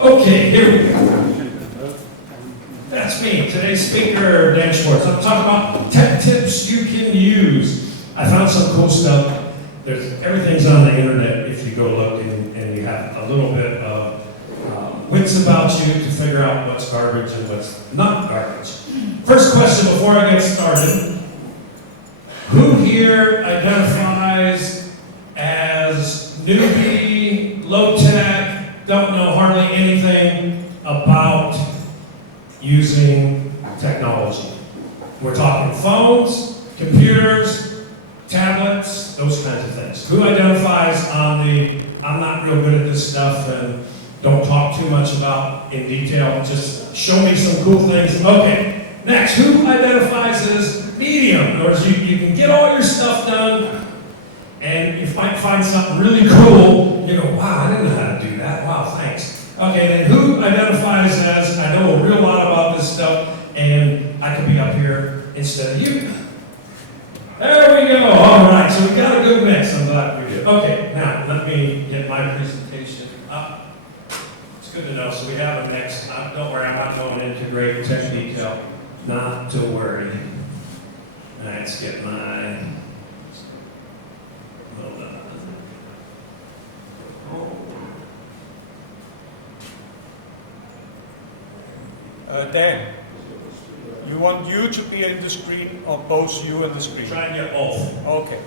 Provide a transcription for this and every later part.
Okay, here we go. That's me, today's speaker, Dan Schwartz. I'm talking about tech tips you can use. I found some cool stuff. Everything's on the internet if you go look, and you have a little bit of wits about you to figure out what's garbage and what's not garbage. First question before I get started. Who here identifies as newbie, low-tech, don't know hardly anything about using technology? We're talking phones, computers, tablets, those kinds of things. Who identifies on the, I'm not real good at this stuff and don't talk too much about in detail, just show me some cool things. Okay, next, who identifies as medium? In other words, you can get all your stuff done, and you might find something really cool. You go, wow, I didn't know how to do that. Wow, thanks. Okay, then who identifies as, I know a real lot about this stuff, and I could be up here instead of you? There we go. All right, so we got a good mix. I'm glad we did. Okay, now let me get my presentation up. It's good to know. So we have a mix. Don't worry, I'm not going into great tech detail. Not to worry. Let's get my. Hold on. Dan, you want you to be in the screen or both you and the screen? Try and get both. Okay.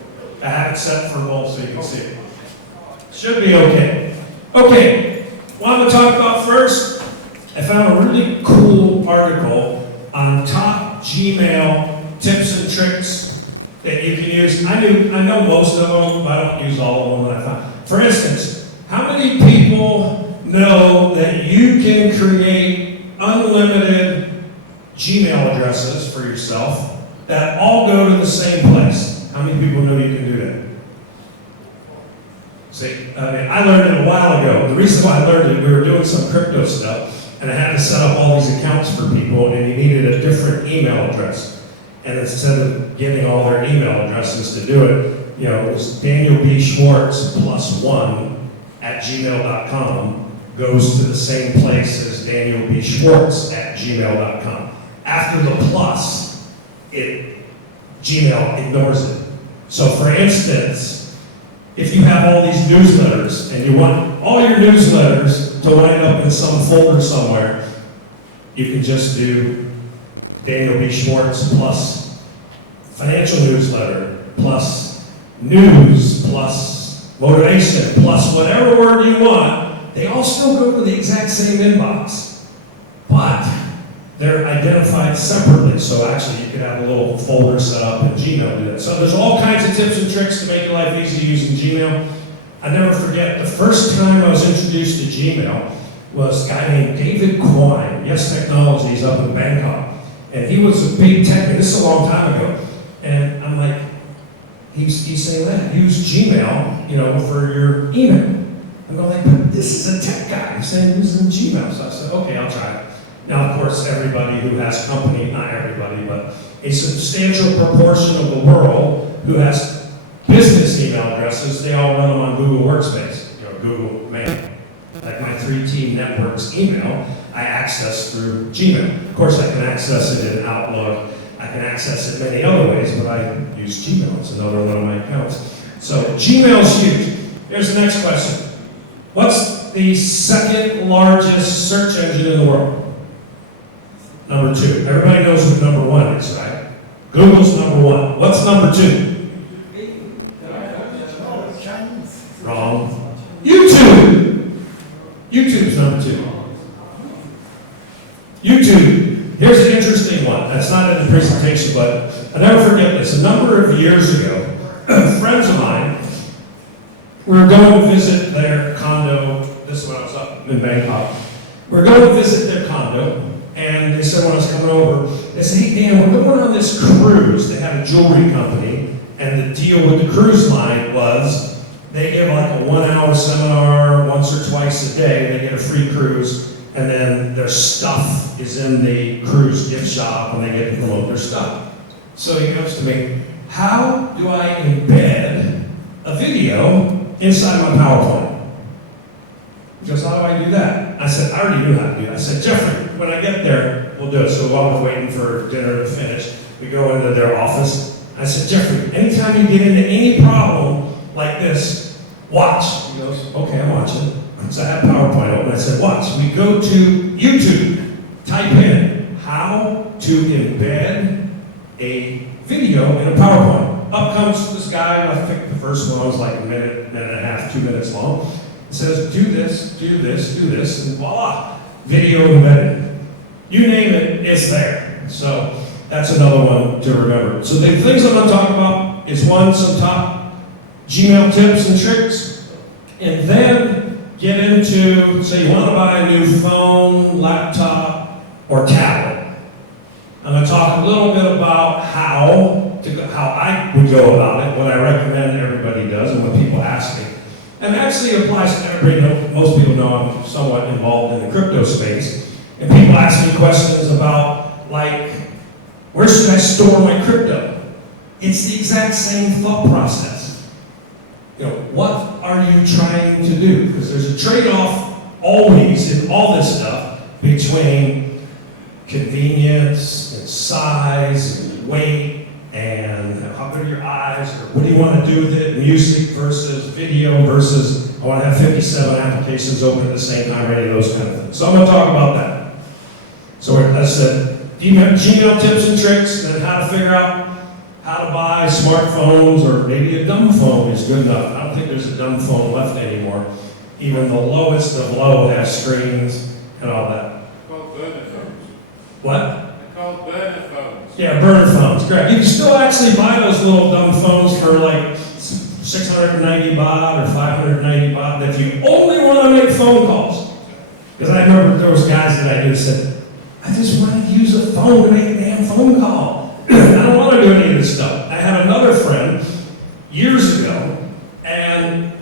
I have it set for both so you can see it. Should be okay. Okay, what I'm going to talk about first, I found a really cool article on top Gmail tips and tricks that you can use. I know most of them, but I don't use all of them that I found. For instance, how many people know that you can create unlimited Gmail addresses for yourself that all go to the same place? How many people know you can do that? See, I learned it a while ago. The reason why I learned it, we were doing some crypto stuff, and I had to set up all these accounts for people, and you needed a different email address. And instead of getting all their email addresses to do it, it was Daniel B. Schwartz +1 at gmail.com goes to the same place as Daniel B. Schwartz at gmail.com. After the plus, Gmail ignores it. So for instance, if you have all these newsletters and you want all your newsletters to wind up in some folder somewhere, you can just do Daniel B. Schwartz plus financial newsletter plus news plus motivation plus whatever word you want. They all still go to the exact same inbox, but they're identified separately. So actually you could have a little folder set up in Gmail to do that. So there's all kinds of tips and tricks to make your life easy using Gmail. I never forget, the first time I was introduced to Gmail was a guy named David Quine, Yes Technologies up in Bangkok. And he was a big tech, this is a long time ago. And I'm like, he's saying that, use Gmail, for your email. I'm going like, but this is a tech guy. He's saying using Gmail. So I said, okay, I'll try it. Now, of course, everybody who has company, not everybody, but a substantial proportion of the world who has business email addresses, they all run them on Google Workspace, Google Mail. Like my 3T Networks email, I access through Gmail. Of course, I can access it in Outlook. I can access it many other ways, but I use Gmail. It's another one of my accounts. So Gmail's huge. Here's the next question. What's the second largest search engine in the world? Number 2. Everybody knows what number 1 is, right? Google's number 1. What's number 2? Wrong. YouTube. YouTube's number 2. YouTube. Here's an interesting one. That's not in the presentation, but I'll never forget this. A number of years ago, friends of mine were going to visit their condo. This is when I was up in Bangkok. We're going to visit their condo. And they said when I was coming over, they said, hey Dan, we're going on this cruise. They had a jewelry company, and the deal with the cruise line was they give like a 1-hour seminar once or twice a day. They get a free cruise, and then their stuff is in the cruise gift shop, and they get to promote their stuff. So he goes to me, how do I embed a video inside my PowerPoint? He goes, how do I do that? I said, I already knew how to do that. I said, Jeffrey, when I get there, we'll do it. So while we're waiting for dinner to finish, we go into their office. I said, Jeffrey, anytime you get into any problem like this, watch. He goes, okay, I'm watching. So I had PowerPoint open. I said, watch. We go to YouTube, type in how to embed a video in a PowerPoint. Up comes this guy, I think the first one was like a minute and a half, 2 minutes long. It says, do this, do this, do this, and voila, video embedded. You name it, it's there. So that's another one to remember. So the things I'm going to talk about is one, some top Gmail tips and tricks, and then get into, so you want to buy a new phone, laptop, or tablet. I'm going to talk a little bit about how I would go about it, what I recommend everybody does, and what people ask me. And actually it applies to everybody. Most people know I'm somewhat involved in the crypto space. And people ask me questions about, like, where should I store my crypto? It's the exact same thought process. You know, what are you trying to do? Because there's a trade-off always in all this stuff between convenience and size and weight and how good are your eyes, or what do you want to do with it, music versus video versus I want to have 57 applications open at the same time, or any of those kind of things. So I'm going to talk about that. So as I said, Gmail tips and tricks, and then how to figure out how to buy smartphones, or maybe a dumb phone is good enough. I don't think there's a dumb phone left anymore. Even the lowest of low has screens and all that. Called burner phones. What? They're called burner phones. Yeah, burner phones, correct. You can still actually buy those little dumb phones for like 690 baht or 590 baht if you only want to make phone calls. Because I remember there was guys that I knew said, I just want to use a phone to make a damn phone call. I don't want to do any of this stuff. I had another friend years ago, and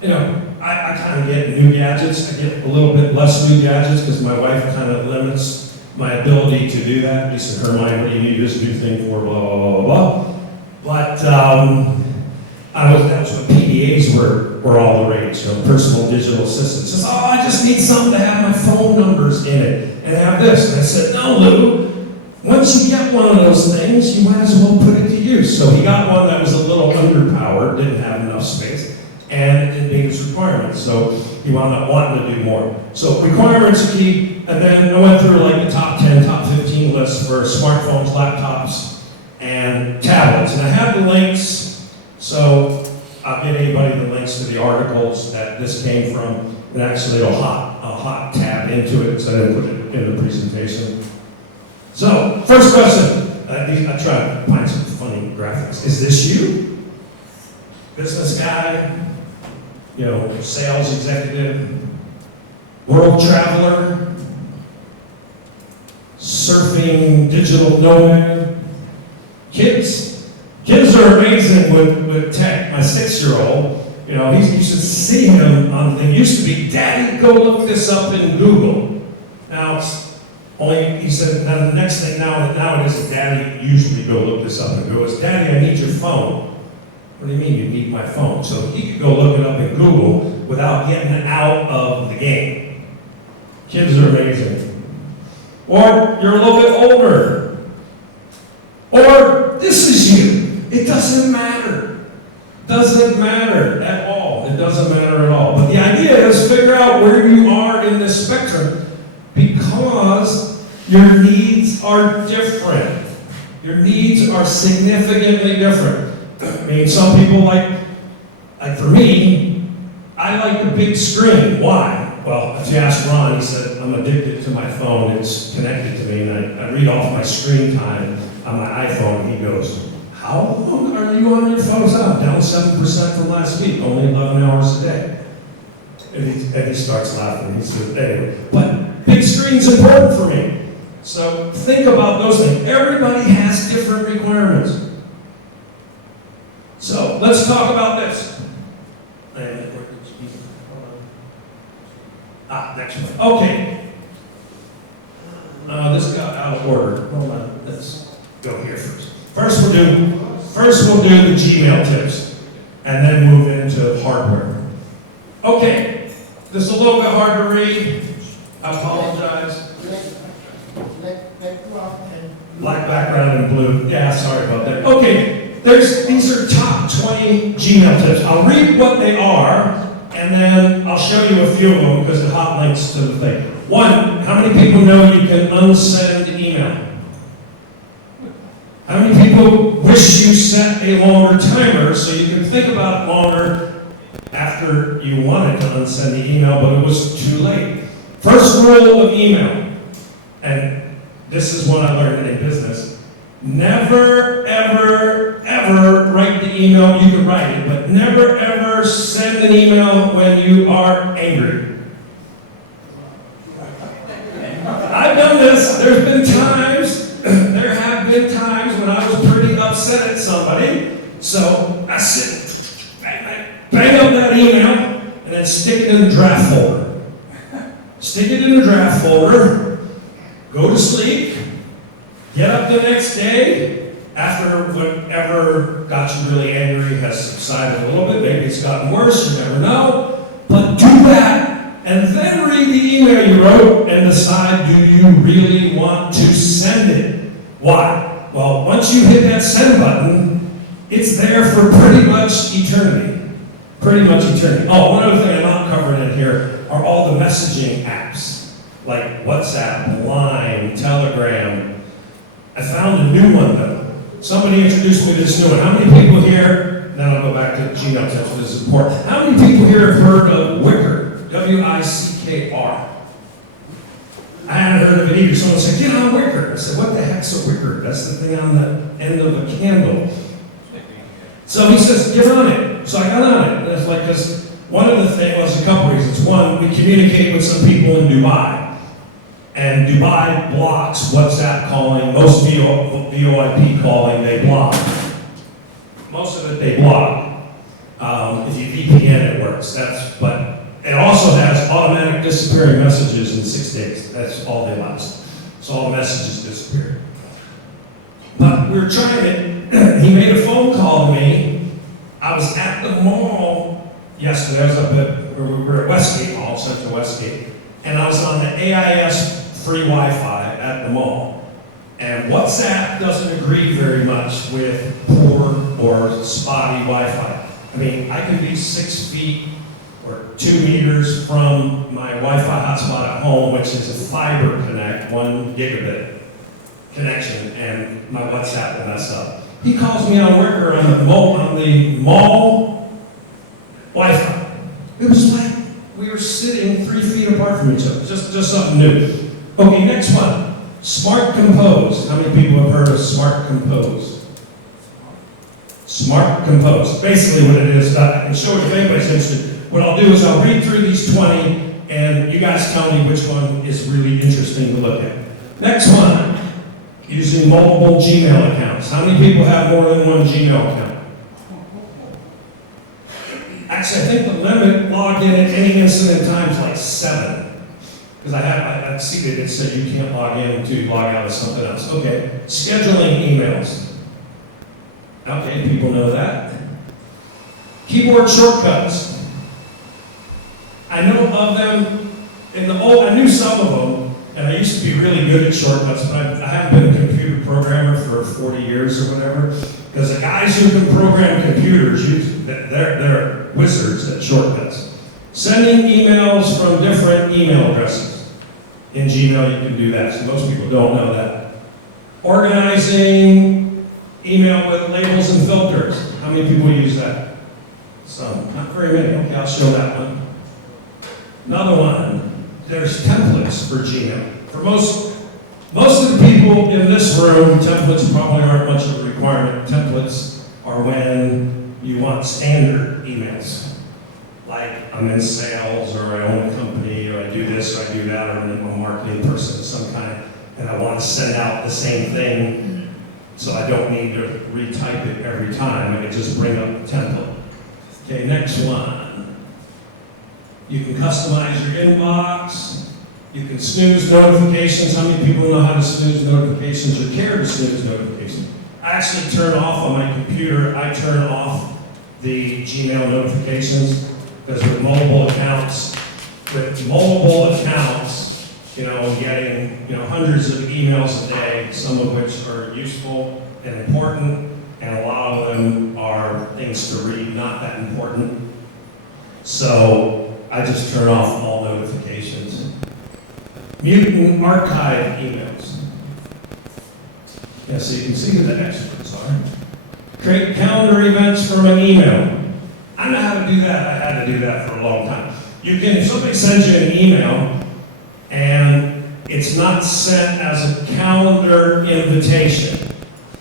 you know, I kind of get new gadgets. I get a little bit less new gadgets because my wife kind of limits my ability to do that. At least in her mind, what do you need this new thing for, blah, blah, blah, blah. But that was when PDAs were all the rage, you know, personal digital assistants. Says, oh, I just need something to have my phone numbers in it and have this. And I said, no, Lou, once you get one of those things, you might as well put it to use. So he got one that was a little underpowered, didn't have enough space, and it didn't meet his requirements. So he wound up wanting to do more. So requirements are key. And then I went through like the top 10, top 15 lists for smartphones, laptops, and tablets. And I have the links, so I'll get anybody the links to the articles that this came from. And actually a hot tab into it, so I didn't put it in the presentation. So, first question. I tried to find some funny graphics. Is this you? Business guy? You know, sales executive? World traveler? Surfing digital nomad? Kids? Kids are amazing with tech. My 6-year-old, you know, you should see him on the thing. Used to be, Daddy, go look this up in Google. Now it's only, he said, now the next thing now it is, Daddy, usually go look this up and goes, Daddy, I need your phone. What do you mean you need my phone? So he could go look it up in Google without getting out of the game. Kids are amazing. Or you're a little bit older. Or this is you. It doesn't matter. Doesn't matter at all. It doesn't matter at all. But the idea is figure out where you are in this spectrum, because your needs are different. Your needs are significantly different. I mean, some people like for me, I like the big screen. Why? Well, if you ask Ron, he said, I'm addicted to my phone. It's connected to me, and I read off my screen time on my iPhone, and he goes, how long are you on your phone? I'm down 7% from last week, only 11 hours a day. And he starts laughing. He says, anyway, but big screen's important for me. So think about those things. Everybody has different requirements. So let's talk about this. Next one. Okay. This got out of order. Hold on. Let's go here first. First we'll do the Gmail tips, and then move into hardware. Okay. This is a little bit hard to read. I apologize. Black background and blue. Yeah, sorry about that. Okay, these are top 20 Gmail tips. I'll read what they are, and then I'll show you a few of them because it hot links to the thing. One, how many people know you can unsend email? How many people wish you set a longer timer so you can think about it longer after you wanted to unsend the email, but it was too late? First rule of email, and this is what I learned in business: never, ever, ever write the email. You can write it, but never, ever send an email when you are angry. I've done this. There have been times when I was pretty upset at somebody, so I sit, bang up that email, and then stick it in the draft folder. Stick it in the draft folder, go to sleep, get up the next day, after whatever got you really angry has subsided a little bit, maybe it's gotten worse, you never know, but do that, and then read the email you wrote and decide, do you really want to send it? Why? Well, once you hit that send button, it's there for pretty much eternity. Pretty much eternity. Oh, one other thing I'm not covering in here are all the messaging apps, like WhatsApp, Line, Telegram. I found a new one though. Somebody introduced me to this new one. How many people here, then I'll go back to Gmail tips, this is important. How many people here have heard of Wickr? W-I-C-K-R. I hadn't heard of it either. Someone said, get on Wickr. I said, what the heck's a Wickr? That's the thing on the end of a candle. So he says, get on it. So I got on it. And it's like, because one of the things, well, there's a couple reasons. One, we communicate with some people in Dubai. And Dubai blocks WhatsApp calling, most VoIP calling, they block. Most of it they block. If you VPN, it works. But it also has automatic disappearing messages in 6 days. That's all they last. So all the messages disappear. But we were trying it. He made a phone call to me. I was at the mall yesterday. I was we were at Westgate Mall, Central Westgate. And I was on the AIS free Wi-Fi at the mall. And WhatsApp doesn't agree very much with poor or spotty Wi-Fi. I mean, I can be 6 feet or 2 meters from my Wi-Fi hotspot at home, which is a fiber connect, 1 gigabit connection, and my WhatsApp will mess up. He calls me on Wickr on the mall Wi-Fi. It was like we were sitting 3 feet apart from each other. Just something new. Okay, next one. Smart Compose. How many people have heard of Smart Compose? Smart Compose. Basically what it is, I can show it if anybody's interested. What I'll do is I'll read through these 20, and you guys tell me which one is really interesting to look at. Next one, using multiple Gmail accounts. How many people have more than one Gmail account? Actually, I think the limit logged in at any instant in time is like 7. Because I see that it said you can't log in to log out of something else. Okay, scheduling emails. Okay, people know that. Keyboard shortcuts. I know of them. I knew some of them, and I used to be really good at shortcuts, but I haven't been a computer programmer for 40 years or whatever. Because the guys who can program computers, they're wizards at shortcuts. Sending emails from different email addresses. In Gmail, you can do that, so most people don't know that. Organizing email with labels and filters. How many people use that? Some. Not very many. Okay, I'll show that one. Another one. There's templates for Gmail. For most of the people in this room, templates probably aren't much of a requirement. Templates are when you want standard emails. Like I'm in sales, or I own a company, or I do this, or I do that, or I'm a marketing person of some kind, and I want to send out the same thing, so I don't need to retype it every time. I can just bring up the template. Okay, next one. You can customize your inbox. You can snooze notifications. How many people know how to snooze notifications or care to snooze notifications? I actually turn off on my computer, I turn off the Gmail notifications, because with multiple accounts, with multiple accounts, getting, hundreds of emails a day, some of which are useful and important, and a lot of them are things to read, not that important. So I just turn off all notifications. Mute and archive emails. Yeah, so you can see who the experts are. Create calendar events from an email. I know how to do that. I had to do that for a long time. If somebody sends you an email and it's not sent as a calendar invitation,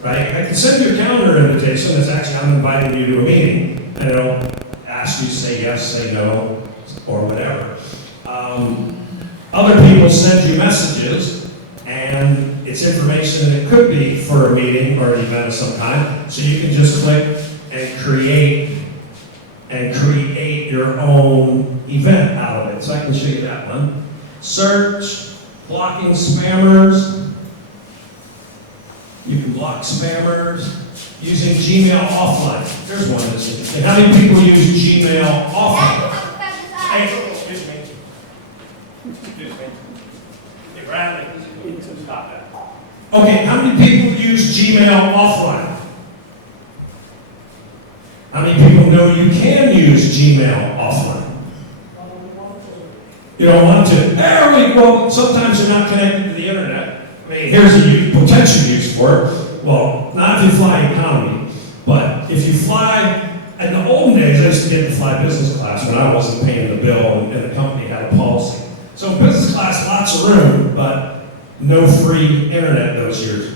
right? I can send you a calendar invitation that's actually, I'm inviting you to a meeting, and it'll ask you to say yes, say no, or whatever. Other people send you messages, and it's information that could be for a meeting or an event of some kind, so you can just click and create your own event out of it. So I can show you that one. Search, blocking spammers. You can block spammers. Using Gmail offline. There's one that's interesting. How many people use Gmail offline? Hey, excuse me. Excuse me. Hey, Bradley, stop that. Okay, how many people use Gmail offline? How many people know you can use Gmail offline? You don't want to. Well, sometimes you're not connected to the internet. I mean, here's a potential use for it. Well, not if you fly economy, but if you fly, in the old days, I used to get to fly business class when I wasn't paying the bill and the company had a policy. So business class, lots of room, but no free internet those years.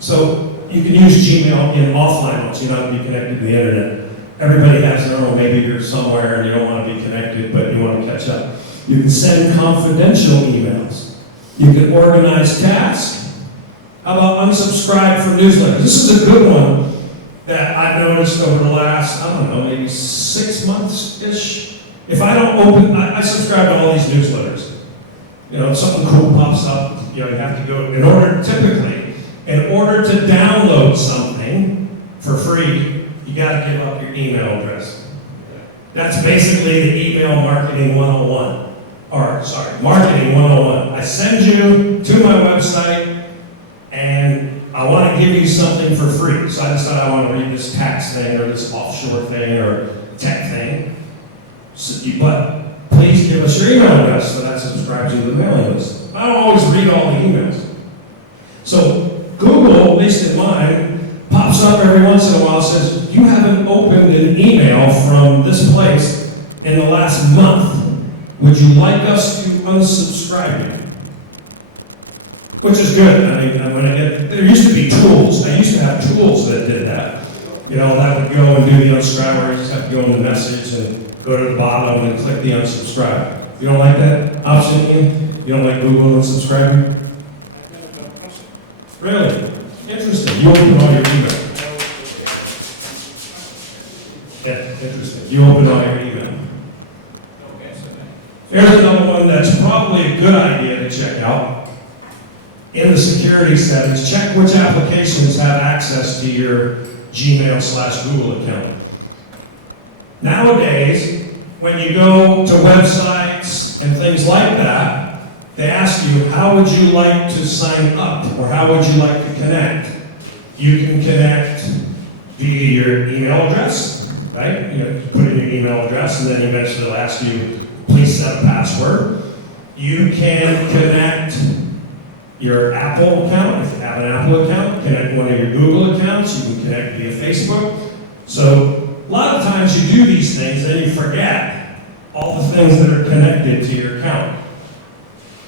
So you can use Gmail in offline once you don't be connected to the internet. Everybody has their own. Maybe you're somewhere and you don't want to be connected, but you want to catch up. You can send confidential emails. You can organize tasks. How about unsubscribe for newsletters? This is a good one that I've noticed over the last, maybe 6 months-ish. If I don't I subscribe to all these newsletters. If something cool pops up, you have to go, in order to download something for free, you got to give up your email address. That's basically the email marketing 101. Marketing 101. I send you to my website, and I want to give you something for free. So I decide I want to read this tax thing or this offshore thing or tech thing. But please give us your email address so that subscribes you to the mailing list. I don't always read all the emails. So Google, at least in mine, pops up every once in a while and says, you haven't opened an email from this place in the last month. Would you like us to unsubscribe you? Which is good. There used to be tools. I used to have tools that did that. That would go and do the unsubscribe, where you just have to go in the message and go to the bottom and click the unsubscribe. You don't like that option, Ian? You don't like Google unsubscribing? Really? Interesting. You open all your email. Yeah, interesting. You open all your email. Here's another one that's probably a good idea to check out. In the security settings, check which applications have access to your Gmail/Google account. Nowadays, when you go to websites and things like that, they ask you, how would you like to sign up, or how would you like to connect? You can connect via your email address, right? Put in your email address, and then eventually they'll ask you, please set a password. You can connect your Apple account, if you have an Apple account, connect one of your Google accounts, you can connect via Facebook. So a lot of times you do these things, then you forget all the things that are connected to your account.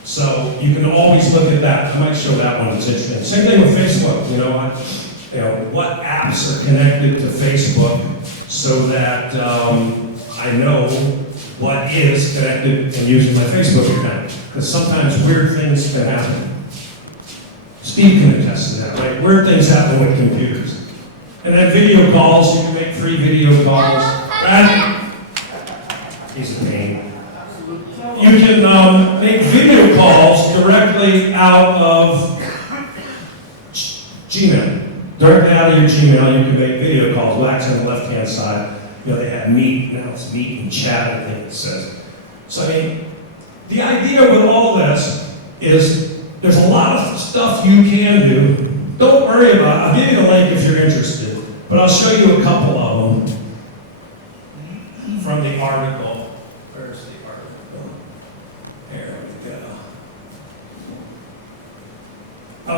So you can always look at that. I might show that one, it's interesting. Same thing with Facebook. What apps are connected to Facebook so that I know what is connected and using my Facebook account. Because sometimes weird things can happen. Steve can attest to that, right? Weird things happen with computers. And then video calls, you can make free video calls. Right? He's a pain. You can make video calls directly out of Gmail. Directly out of your Gmail, you can make video calls. Wax on the left-hand side. They have Meet, now it's Meet and Chat, I think it says. So The idea with all this is there's a lot of stuff you can do. Don't worry about it. I'll give you the link if you're interested, but I'll show you a couple of them from the article. Where's the article? There we go.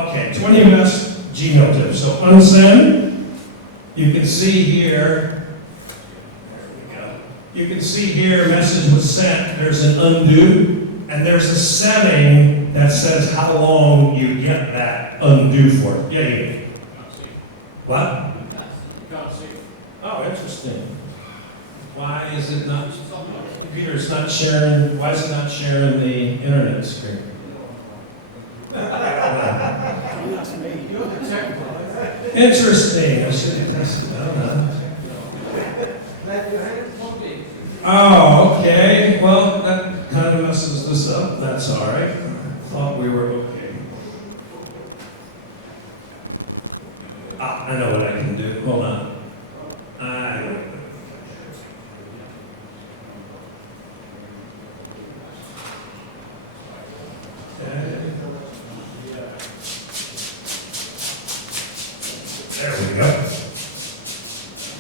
Okay, 20 best Gmail tips. So unsend, you can see here, there we go. You can see here, message was sent, there's an undo, and there's a setting that says how long you get that undo for. Yeah, you. What? Oh, interesting. Why is it not, computer's not sharing, why is it not sharing the internet screen? Interesting. I should have tested. I don't know. Oh, okay. Well, that kind of messes this up. That's all right. Thought we were okay. Ah, I know what I can do. Hold on. There we go.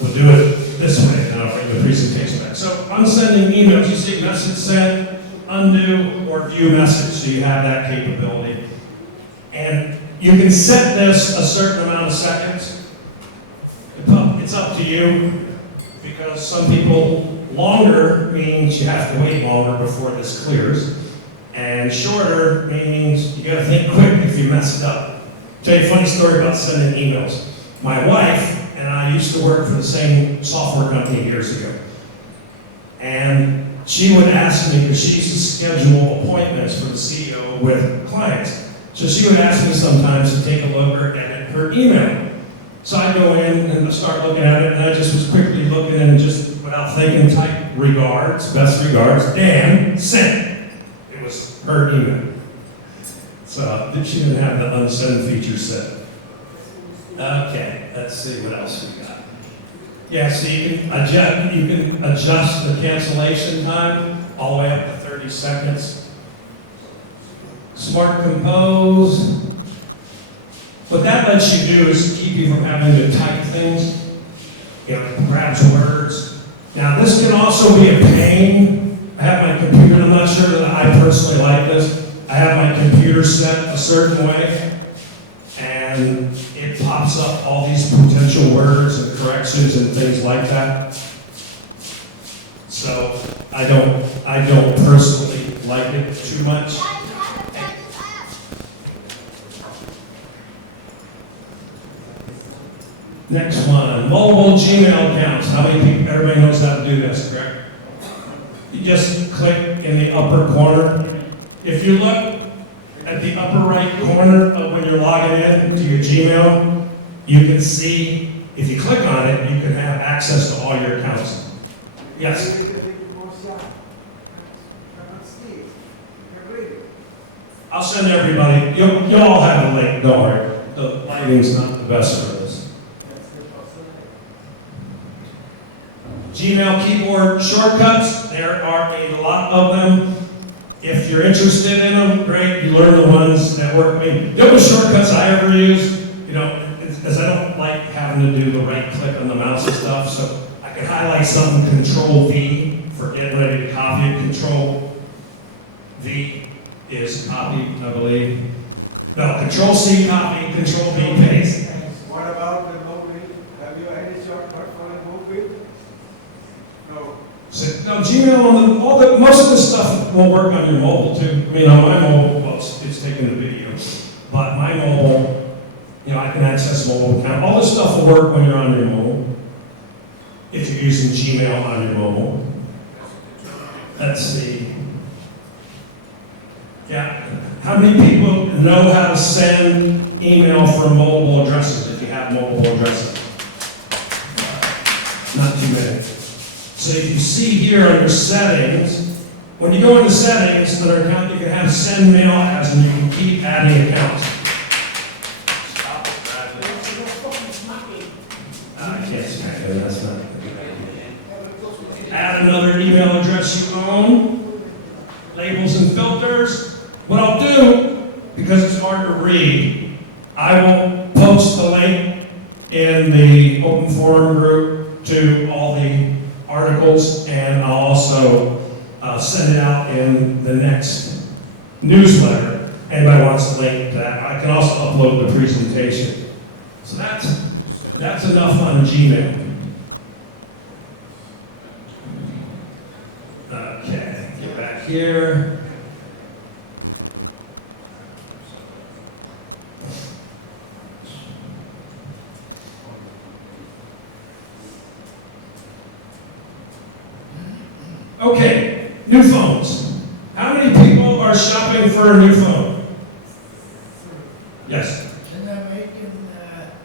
We'll do it this way, and I'll bring the presentation back. So, unsending emails, you see message sent, undo, or view message, so you have that capability. And you can set this a certain amount of seconds. It's up to you, because some people, longer means you have to wait longer before this clears, and shorter means you gotta think quick if you mess it up. Tell you a funny story about sending emails. My wife and I used to work for the same software company years ago. And she would ask me, because she used to schedule appointments for the CEO with clients. So she would ask me sometimes to take a look or edit her email. So I go in and start looking at it, and I just was quickly looking and just, without thinking, type regards, best regards, Dan, sent. It was her email. So she didn't have the unsend feature set. Okay, let's see what else we got. Yeah, so you can adjust the cancellation time all the way up to 30 seconds. Smart Compose. What that lets you do is keep you from having to type things. Grabs words. Now this can also be a pain. I have my computer, I'm not sure that I personally like this. I have my computer set a certain way, and it pops up all these potential words and corrections and things like that. So I don't personally like it too much. Next one, mobile Gmail accounts. How many people, everybody knows how to do this, correct? You just click in the upper corner. If you look at the upper right corner of when you're logging in to your Gmail, you can see, if you click on it, you can have access to all your accounts. Yes? I'll send everybody, you'll all have a link, don't worry. The lighting's not the best for this. Gmail keyboard shortcuts, there are a lot of them. If you're interested in them, great, you learn the ones that work for me. The only shortcuts I ever use, because I don't like having to do the right click on the mouse and stuff, so I can highlight something, Control V for getting ready to copy it. Control V is copy, I believe. No, Control C copy, Control V paste. What about the mobile? Have you any shortcut for the mobile? No. So, no, Gmail, most of this stuff will work on your mobile too. I mean, on my mobile, well, it's taking the video, but my mobile, I can access mobile account. All this stuff will work when you're on your mobile, if you're using Gmail on your mobile. Let's see. Yeah, how many people know how to send email from mobile addresses if you have mobile addresses? Not too many. So if you see here under settings, when you go into settings, under account, you can have send mail as, and you can keep adding accounts. Stop it, Bradley. I can't stand it, that's not. Add another email address you own. Labels using filters. What I'll do, because it's hard to read, I will post the link in the open forum group to all the articles, and I'll also send it out in the next newsletter. Anybody wants to link to that, I can also upload the presentation. So that's enough on Gmail. Okay, get back here. Okay, new phones. How many people are shopping for a new phone? Yes. Can I make an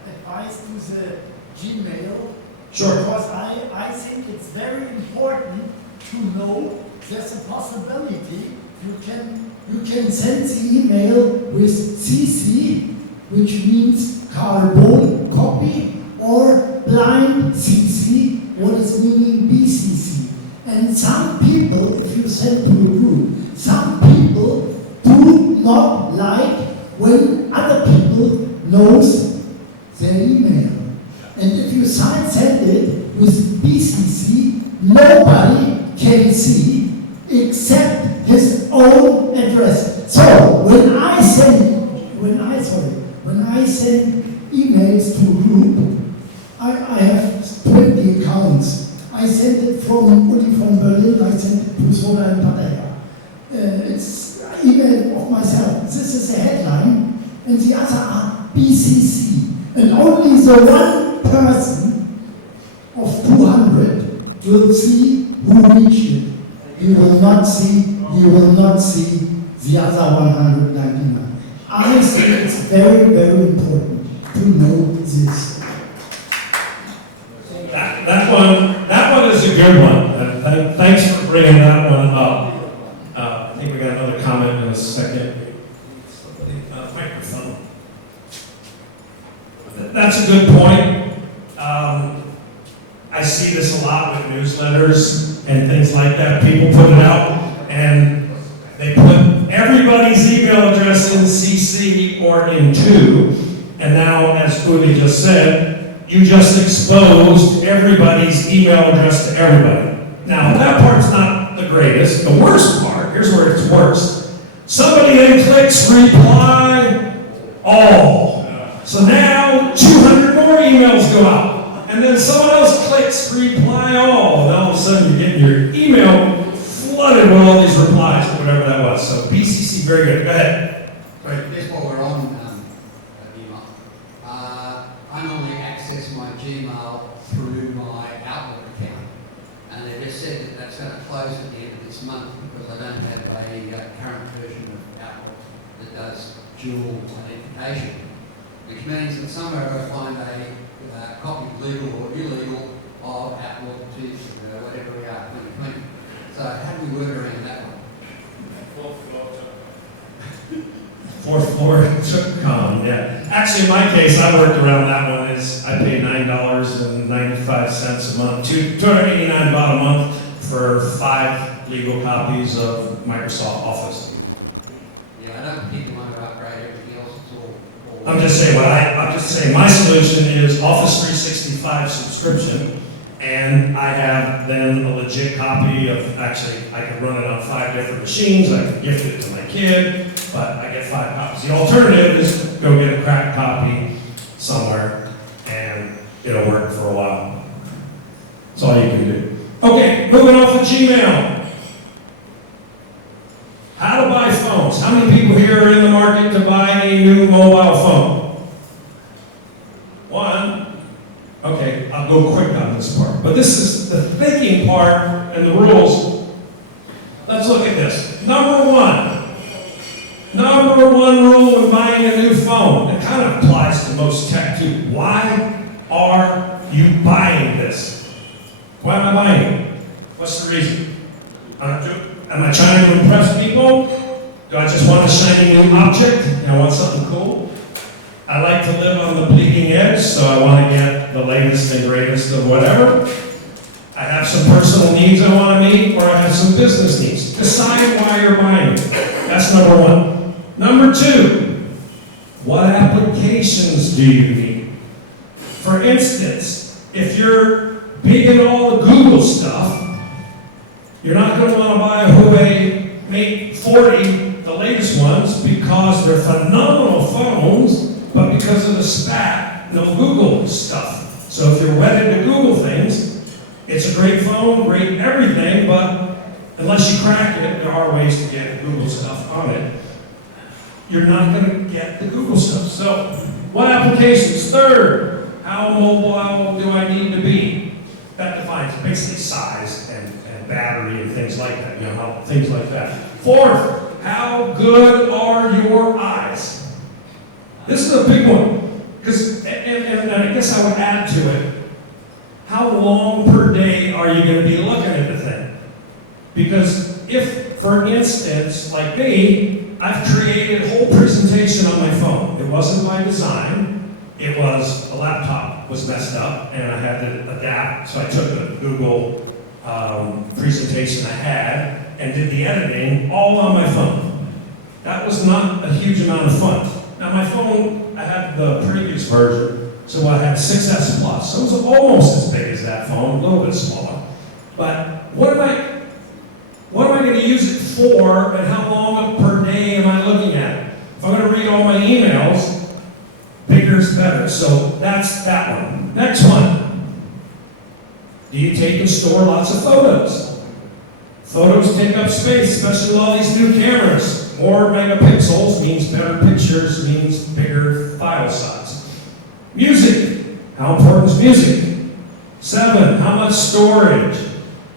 advice to the Gmail? Sure. Because I think it's very important to know there's a possibility you can send the email with CC, which means carbon copy, or blind CC, what is meaning BCC. And some people, if you send to a group, some people do not like when other people knows their email. And if you send it with BCC, nobody can see except his own address. So when I send emails to a group, I have 20 accounts. I sent it from Berlin, I sent it to Sola and Pattaya. It's email of myself. This is a headline, and the other are BCC. And only the one person of 200 will see who reached it. He will not see the other 199. I think it's very, very important to know this. That one is a good one. Thanks for bringing that one up. I think we got another comment in a second. Microphone. That's a good point. I see this a lot with newsletters and things like that. People put it out and they put everybody's email address in CC or in to, and now, as Uli just said, you just exposed everybody's email address to everybody. Now, that part's not the greatest. The worst part, here's where it's worse. Somebody then clicks reply all. So now 200 more emails go out. And then someone else clicks reply all. And all of a sudden you're getting your email flooded with all these replies or whatever that was. So BCC, very good. Go ahead. Right, just while we're on email, I normally access my Gmail through my Outlook account, and they just said that that's going to close at the end of this month because I don't have a current version of Outlook that does dual identification, which means that somewhere I find a copy, legal or illegal, of Outlook to whatever we are, 2020. So how do we work around that one? Fourth floor took yeah. Actually, in my case, I worked around that one. I paid $9.95 a month, $289 about a month for 5 legal copies of Microsoft Office. Yeah, I don't particularly want to upgrade everything else. It's all I'm just saying my solution is Office 365 subscription, and I have then a legit copy of, actually, I can run it on 5 different machines. I can gift it to my kid, but I get 5 copies. The alternative is go get a cracked copy somewhere, and it'll work for a while. That's all you can do. Okay, moving off of Gmail. How to buy phones. How many people here are in the market to buy a new mobile phone? One. Okay, I'll go quick on this part. But this is the thinking part and the rules. Let's look at this. Number one rule when buying a new phone. It kind of applies to most tech too. Why are you buying this? Why am I buying it? What's the reason? Am I trying to impress people? Do I just want a shiny new object? And I want something cool? I like to live on the bleeding edge, so I want to get the latest and greatest of whatever. I have some personal needs I want to meet, or I have some business needs. Decide why you're buying it. That's number one. Number two, what applications do you need? For instance, if you're big into all the Google stuff, you're not going to want to buy a Huawei Mate 40, the latest ones, because they're phenomenal phones, but because of the spat, no Google stuff. So if you're wedded to Google things, it's a great phone, great everything, but unless you crack it, there are ways to get Google stuff on it. You're not going to get the Google stuff. So, what applications? Third, how mobile do I need to be? That defines basically size and battery and things like that. You know, things like that. Fourth, how good are your eyes? This is a big one, because and I guess I would add to it. How long per day are you going to be looking at the thing? Because if, for instance, like me, I've created a whole presentation on my phone. It wasn't by design. It was a laptop was messed up, and I had to adapt. So I took a Google presentation I had and did the editing all on my phone. That was not a huge amount of fun. Now my phone, I had the previous version. So I had 6S Plus. So it was almost as big as that phone, a little bit smaller. But what am I going to use it for, and how long per day am I looking at it? If I'm going to read all my emails, bigger is better. So that's that one. Next one. Do you take and store lots of photos? Photos take up space, especially with all these new cameras. More megapixels means better pictures, means bigger file size. Music. How important is music? 7. How much storage?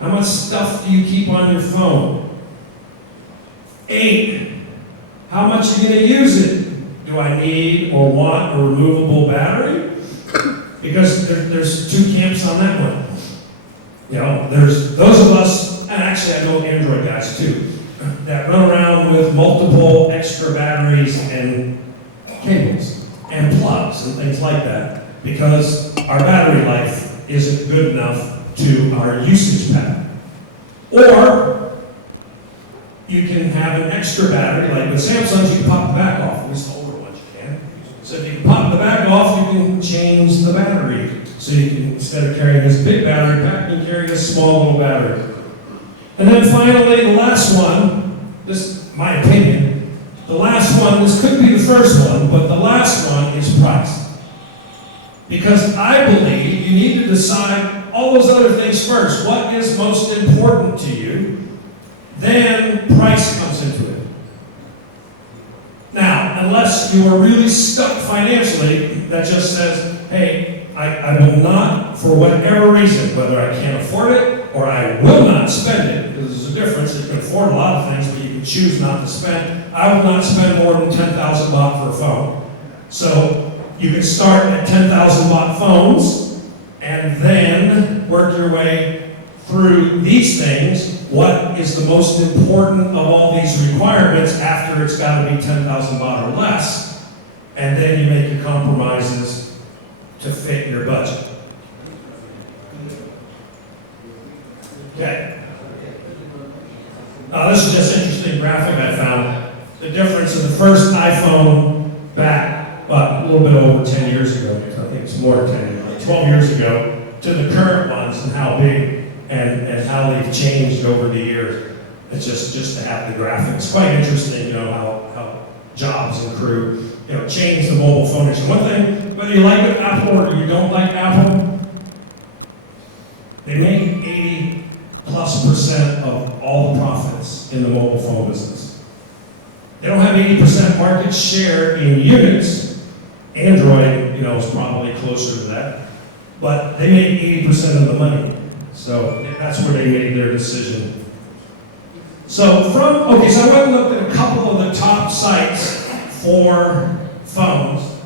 How much stuff do you keep on your phone? 8. How much are you going to use it? Do I need or want a removable battery? Because there's two camps on that one. You know, there's those of us, and actually I know Android guys too, that run around with multiple extra batteries and cables and plugs and things like that, because our battery life isn't good enough to our usage pattern. Or you can have an extra battery, like with Samsungs, you can pop the back off. At least the older ones you can. So if you can pop the back off, you can change the battery. So you can, instead of carrying this big battery pack, you can carry this small little battery. And then finally, the last one, this is my opinion, the last one, this could be the first one, but the last one is price. Because I believe you need to decide all those other things first. What is most important to you? Then price comes into it. Now, unless you are really stuck financially, that just says, hey, I will not, for whatever reason, whether I can't afford it or I will not spend it, because there's a difference. You can afford a lot of things, but you can choose not to spend. I will not spend more than 10,000 baht for a phone. So you can start at 10,000 baht phones and then work your way through these things. What is the most important of all these requirements after it's got to be 10,000 baht or less? And then you make your compromises to fit your budget. Okay. This is just an interesting graphic I found. The difference in the first iPhone back, a little bit over 10 years ago, I think it's more than 10 years, like 12 years ago, to the current ones and how big and how they've changed over the years. It's just to have the graphics. Quite interesting, you know, how Jobs and crew, you know, changed the mobile phone industry. One thing, whether you like Apple or you don't like Apple, they make 80+% of all the profits in the mobile phone business. They don't have 80% market share in units. Android, you know, is probably closer to that. But they make 80% of the money. So that's where they made their decision. So so I went and looked at a couple of the top sites for phones.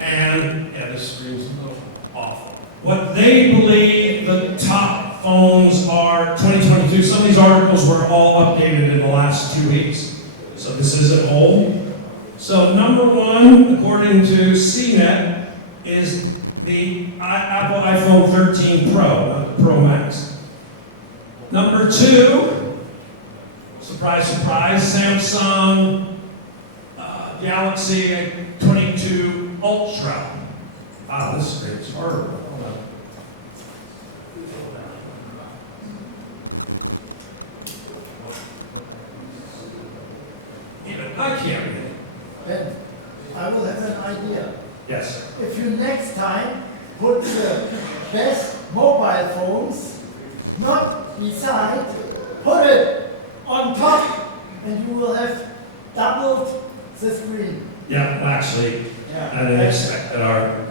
And, yeah, this screen's a little off. What they believe the top phones are 2022. Some of these articles were all updated in the last 2 weeks. So this isn't old. So number one, according to CNET, is the Apple iPhone 13 Pro. Pro Max. Number 2, surprise, surprise, Samsung Galaxy S22 Ultra. Wow, this screen's horrible. Hold on. Even I can't read it. Ben, I will have an idea. Yes, sir. If you next time put the best mobile phones not beside, put it on top, and you will have doubled the screen. Yeah, well, actually, I didn't expect that our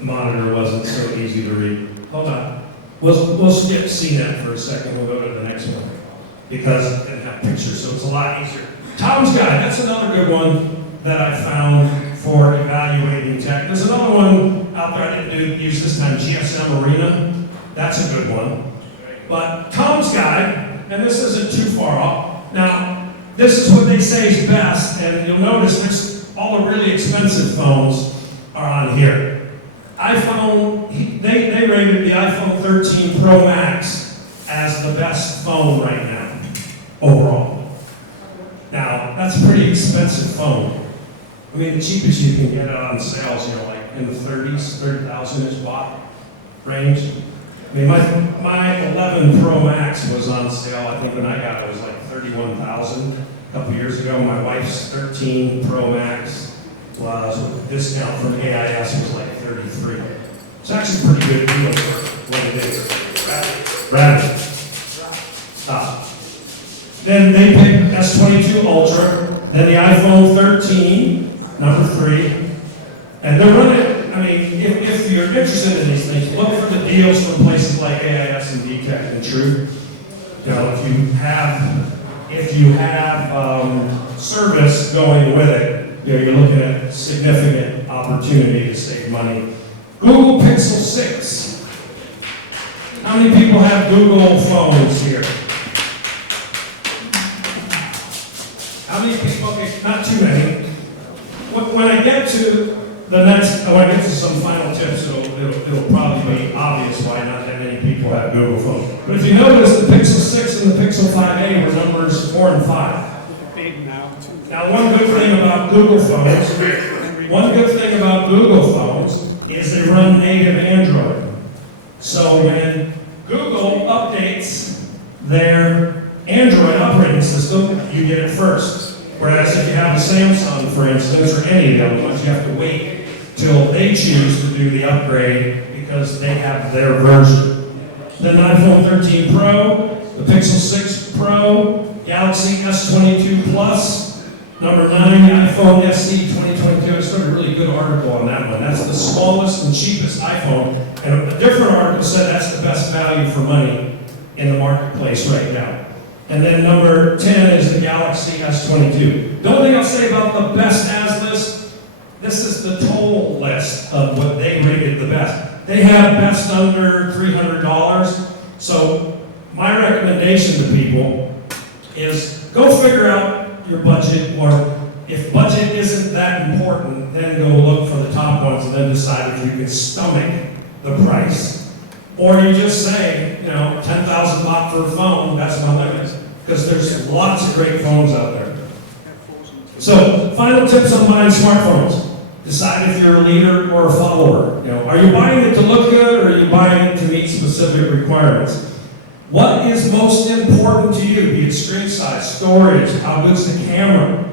monitor wasn't so easy to read. Hold on. We'll skip CNET for a second. We'll go to the next one because it didn't have pictures, so it's a lot easier. Tom's Guide, that's another good one that I found for evaluating tech. There's another one out there I didn't use this time, GSM Arena. That's a good one. But Tom's Guide, and this isn't too far off. Now, this is what they say is best, and you'll notice there's all the really expensive phones are on here. iPhone, they rated the iPhone 13 Pro Max as the best phone right now, overall. Now, that's a pretty expensive phone. I mean, the cheapest you can get it on sales, like in the 30s, 30,000-ish watt range. I mean, my 11 Pro Max was on sale. I think when I got it, it was like 31,000 a couple years ago. My wife's 13 Pro Max was, with a discount from AIS, was like 33. It's actually a pretty good deal for what it is. Rabbit. Stop. Then they picked S22 Ultra, then the iPhone 13, number 3, and they're running, I mean, if you're interested in these things, look for the deals from places like AIS and DTech and True. If you have service going with it, you're looking at significant opportunity to save money. Google Pixel 6. How many people have Google phones here? How many people? Okay, not too many. When I get to some final tips, it'll probably be obvious why not that many people have Google phones. But if you notice, the Pixel 6 and the Pixel 5a were numbers 4 and 5. Big now. Now, one good thing about Google phones is they run native Android. So when Google updates their Android operating system, you get it first. Whereas if you have a Samsung, for instance, or any of the other ones, you have to wait till they choose to do the upgrade because they have their version. Then iPhone 13 Pro, the Pixel 6 Pro, Galaxy S22 Plus, number 9, the iPhone SE 2022. I started a really good article on that one. That's the smallest and cheapest iPhone. And a different article said that's the best value for money in the marketplace right now. And then number 10 is the Galaxy S22. The only thing I'll say about the best as this is the total list of what they rated the best. They have best under $300. So my recommendation to people is go figure out your budget, or if budget isn't that important, then go look for the top ones and then decide if you can stomach the price. Or you just say, 10,000 baht for a phone, that's my limit. Because there's lots of great phones out there. So, final tips on buying smartphones. Decide if you're a leader or a follower. Are you buying it to look good, or are you buying it to meet specific requirements? What is most important to you? Be it screen size, storage, how good's the camera?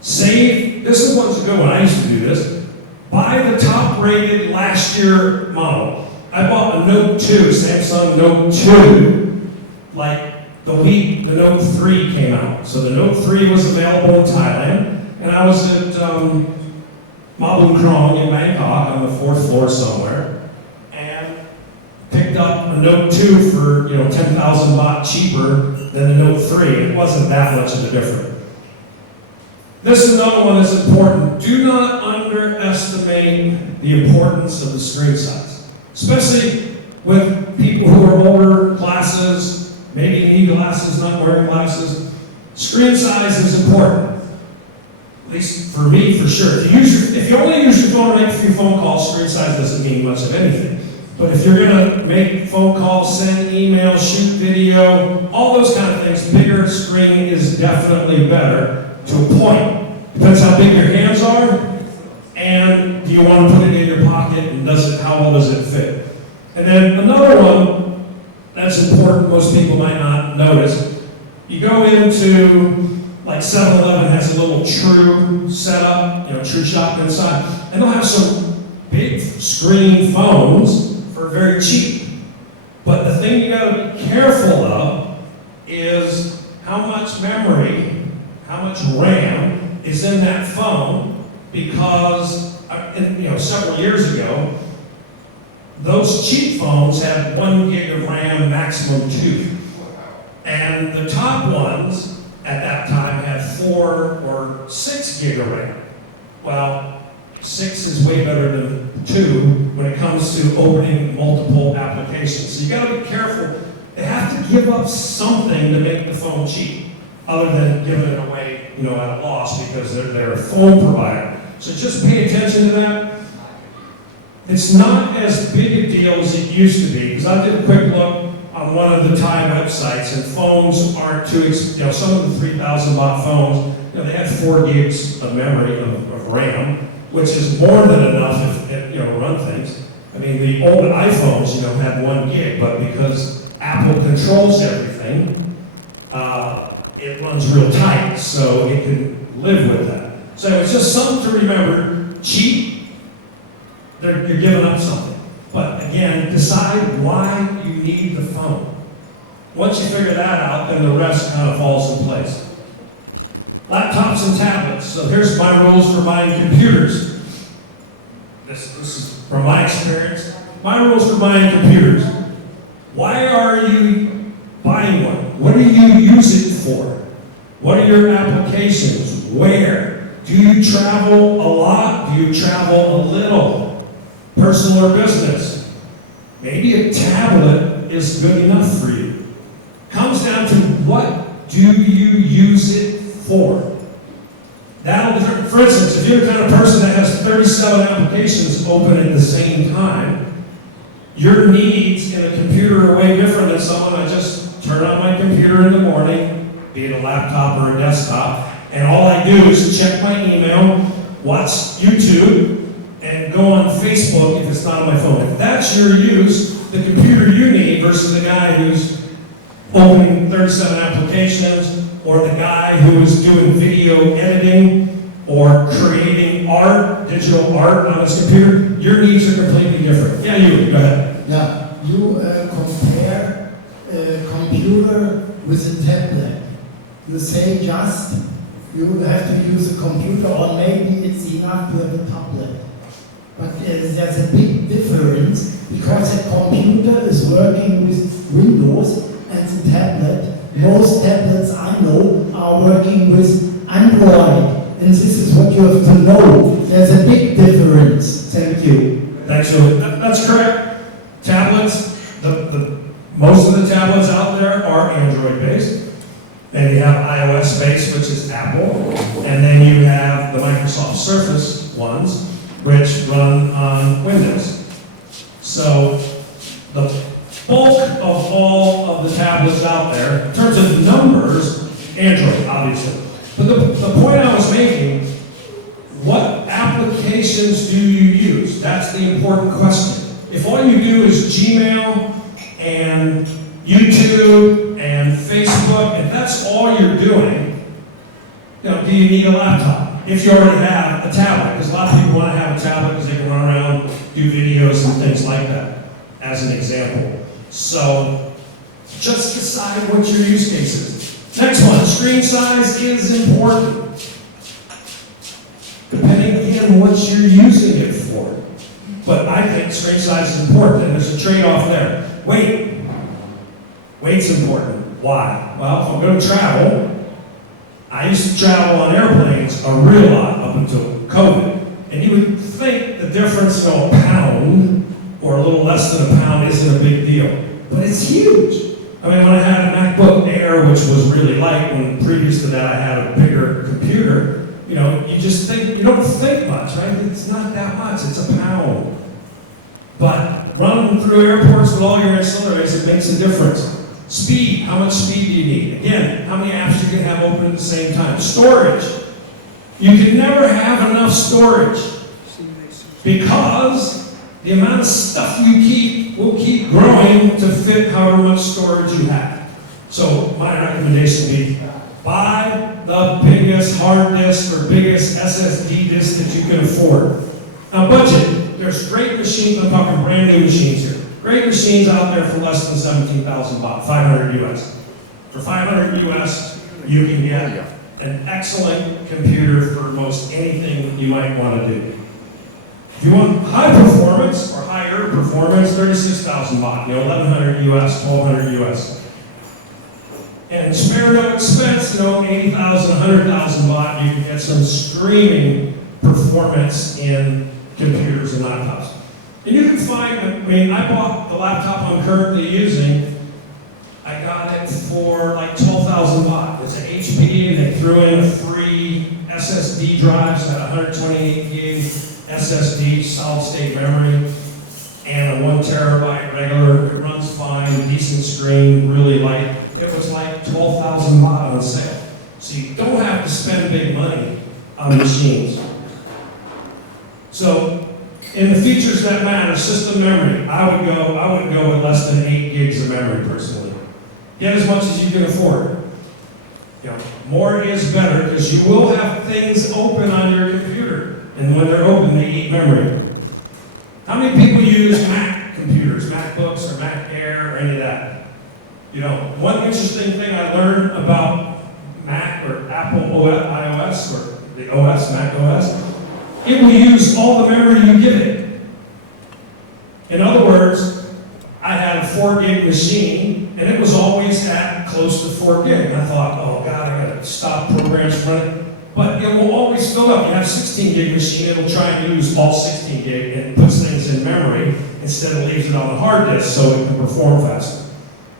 Save, this is what's a good one, I used to do this. Buy the top rated last year model. I bought a Note 2, Samsung Note 2, like the week the Note 3 came out. So the Note 3 was available in Thailand, and I was at Mabun Krong in Bangkok on the 4th floor somewhere, and picked up a Note 2 for 10,000 baht cheaper than the Note 3. It wasn't that much of a difference. This is another one that's important. Do not underestimate the importance of the screen size, especially with people who are older, glasses, maybe you need glasses, not wearing glasses. Screen size is important. At least for me, for sure. If you only use your phone to make a few phone calls, screen size doesn't mean much of anything. But if you're gonna make phone calls, send emails, shoot video, all those kind of things, bigger screen is definitely better to a point. Depends how big your hands are, and do you want to put it in your pocket, and how well does it fit? And then another one that's important, most people might not notice, you go into, like 7-Eleven has a little True setup, True Shop inside, and they'll have some big screen phones for very cheap. But the thing you gotta be careful of is how much memory, how much RAM is in that phone, because several years ago, those cheap phones had 1 gig of RAM, maximum 2. And the top ones at that time had 4 or 6 gig of RAM. Well, 6 is way better than 2 when it comes to opening multiple applications. So you gotta be careful. They have to give up something to make the phone cheap, other than giving it away, at a loss because they're a phone provider. So just pay attention to that. It's not as big a deal as it used to be, because I did a quick look on one of the Thai websites, and phones aren't too expensive. Some of the 3,000 baht phones, they had 4 gigs of memory of RAM, which is more than enough if run things. I mean, the old iPhones, had 1 gig, but because Apple controls everything, it runs real tight, so it can live with that. So it's just something to remember. Cheap, you're giving up something. But again, decide why you need the phone. Once you figure that out, then the rest kind of falls in place. Laptops and tablets. So here's my rules for buying computers. This is from my experience. My rules for buying computers. Why are you buying one? What do you use it for? What are your applications? Where? Do you travel a lot? Do you travel a little? Personal or business? Maybe a tablet is good enough for you. Comes down to what do you use it for? That'll determine. For instance, if you're the kind of person that has 37 applications open at the same time, your needs in a computer are way different than someone that just turn on my computer in the morning, be it a laptop or a desktop, and all I do is check my email, watch YouTube, and go on Facebook if it's not on my phone. If that's your use, the computer you need versus the guy who's opening 37 applications, or the guy who is doing video editing or creating art, digital art on his computer, your needs are completely different. Yeah, you, go ahead. Yeah, you compare a computer with a tablet. You say just you have to use a computer, or maybe it's enough to have a tablet. But there's a big difference, because a computer is working with Windows and the tablet. Most tablets I know are working with Android. And this is what you have to know. There's a big difference. Thank you. Thanks, Julie. That's correct. Tablets, most of the tablets out there are Android-based. And you have iOS-based, which is Apple. And then you have the Microsoft Surface ones, which run on Windows. So the bulk of all of the tablets out there, in terms of numbers, Android, obviously. But the point I was making, what applications do you use? That's the important question. If all you do is Gmail and YouTube and Facebook, if that's all you're doing, do you need a laptop? If you already have a tablet, because a lot of people want to have a tablet because they can run around, do videos and things like that, as an example. So just decide what your use case is. Next one, screen size is important. Depending on what you're using it for. But I think screen size is important, and there's a trade-off there. Weight's important. Why? Well, if I'm going to travel, I used to travel on airplanes a real lot up until COVID. And you would think the difference of a pound or a little less than a pound isn't a big deal. But it's huge. I mean, when I had a MacBook Air, which was really light, when previous to that I had a bigger computer, you just think, you don't think much, right? It's not that much, it's a pound. But running through through airports with all your ancillaries, it makes a difference. Speed, how much speed do you need? Again, how many apps you can have open at the same time. Storage. You can never have enough storage because the amount of stuff you keep will keep growing to fit however much storage you have. So my recommendation would be buy the biggest hard disk or biggest SSD disk that you can afford. Now budget, there's great machines, I'm talking brand new machines here. Great machines out there for less than 17,000 baht, 500 US. For 500 US, you can get an excellent computer for most anything you might want to do. If you want high performance or higher performance, 36,000 baht, 1,100 US, 1,200 US. And spare no expense, 80,000, 100,000 baht, you can get some streaming performance in computers and laptops. And you can find, I bought the laptop I'm currently using, I got it for like 12,000 baht. It's an HP, and they threw in a free SSD drive, so that 128 gig SSD, solid state memory, and a 1 terabyte regular. It runs fine, decent screen, really light. It was like 12,000 baht on sale. So you don't have to spend big money on machines. So, in the features that matter, system memory, I would go with less than 8 gigs of memory personally. Get as much as you can afford. More is better because you will have things open on your computer, and when they're open, they eat memory. How many people use Mac computers, MacBooks or Mac Air or any of that? One interesting thing I learned about Mac or Apple iOS or the OS, Mac OS, it will use all the memory you give it. In other words, I had a 4 gig machine, and it was always at close to 4 gig. And I thought, oh God, I gotta stop programs running. But it will always fill up. You have a 16 gig machine, it'll try and use all 16 gig and puts things in memory instead of leaves it on the hard disk so it can perform faster.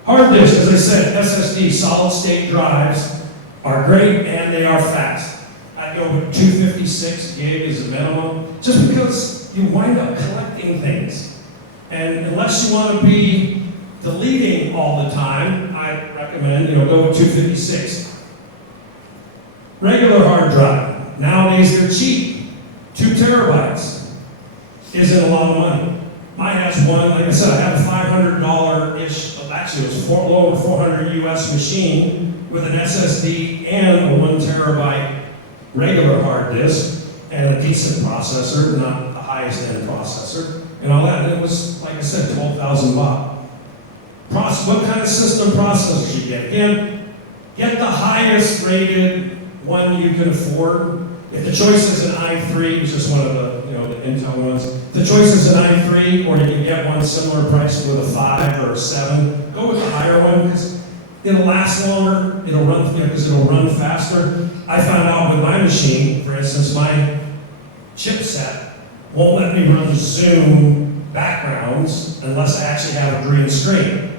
Hard disk, as I said, SSD, solid state drives are great and they are fast. I go with 256 gig as a minimum, just because you wind up collecting things. And unless you want to be deleting all the time, I recommend, go with 256. Regular hard drive. Nowadays they're cheap. 2 terabytes isn't a lot of money. Mine has one, like I said, I have a $500-ish, actually it was a little over 400 US machine with an SSD and a 1 terabyte regular hard disk and a decent processor, not the highest end processor, and all that. And it was, like I said, 12,000 baht. What kind of system processor you get? Again, get the highest rated one you can afford. If the choice is an i3, which is one of the Intel ones, the choice is an i3, or you can get one similar price with a 5 or a 7. Go with the higher one because it'll last longer. It'll run because it'll run faster. I found out with my machine, for instance, my chipset won't let me run Zoom backgrounds unless I actually have a green screen.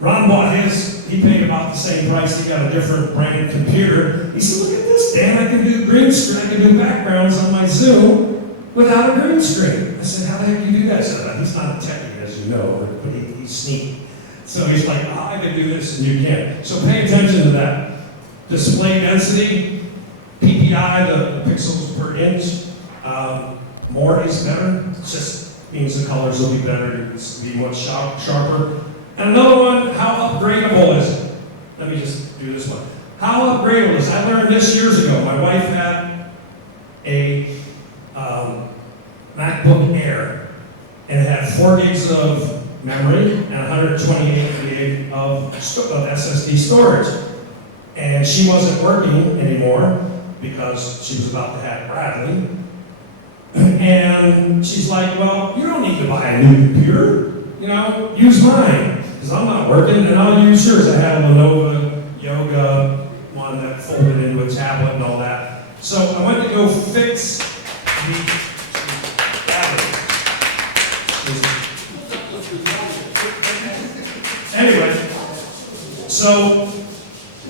Ron bought his, he paid about the same price, he got a different brand computer. He said, look at this, Dan, I can do green screen, I can do backgrounds on my Zoom without a green screen. I said, how the heck do you do that? He said, he's not a techie, as you know, but he's sneaky. So he's like, I can do this and you can't. So pay attention to that. Display density, PPI, the pixels per inch, more is better. It just means the colors will be better, it's be much sharper. And another one, how upgradable is it? Let me just do this one. How upgradable is it? I learned this years ago. My wife had a MacBook Air, and it had 4 gigs of memory and 128 gig of SSD storage. And she wasn't working anymore because she was about to have Bradley. And she's like, well, you don't need to buy a new computer. Use mine, because I'm not working, and I'll use yours. I had a Lenovo Yoga one that folded into a tablet and all that. So I went to go fix the battery. Anyway, so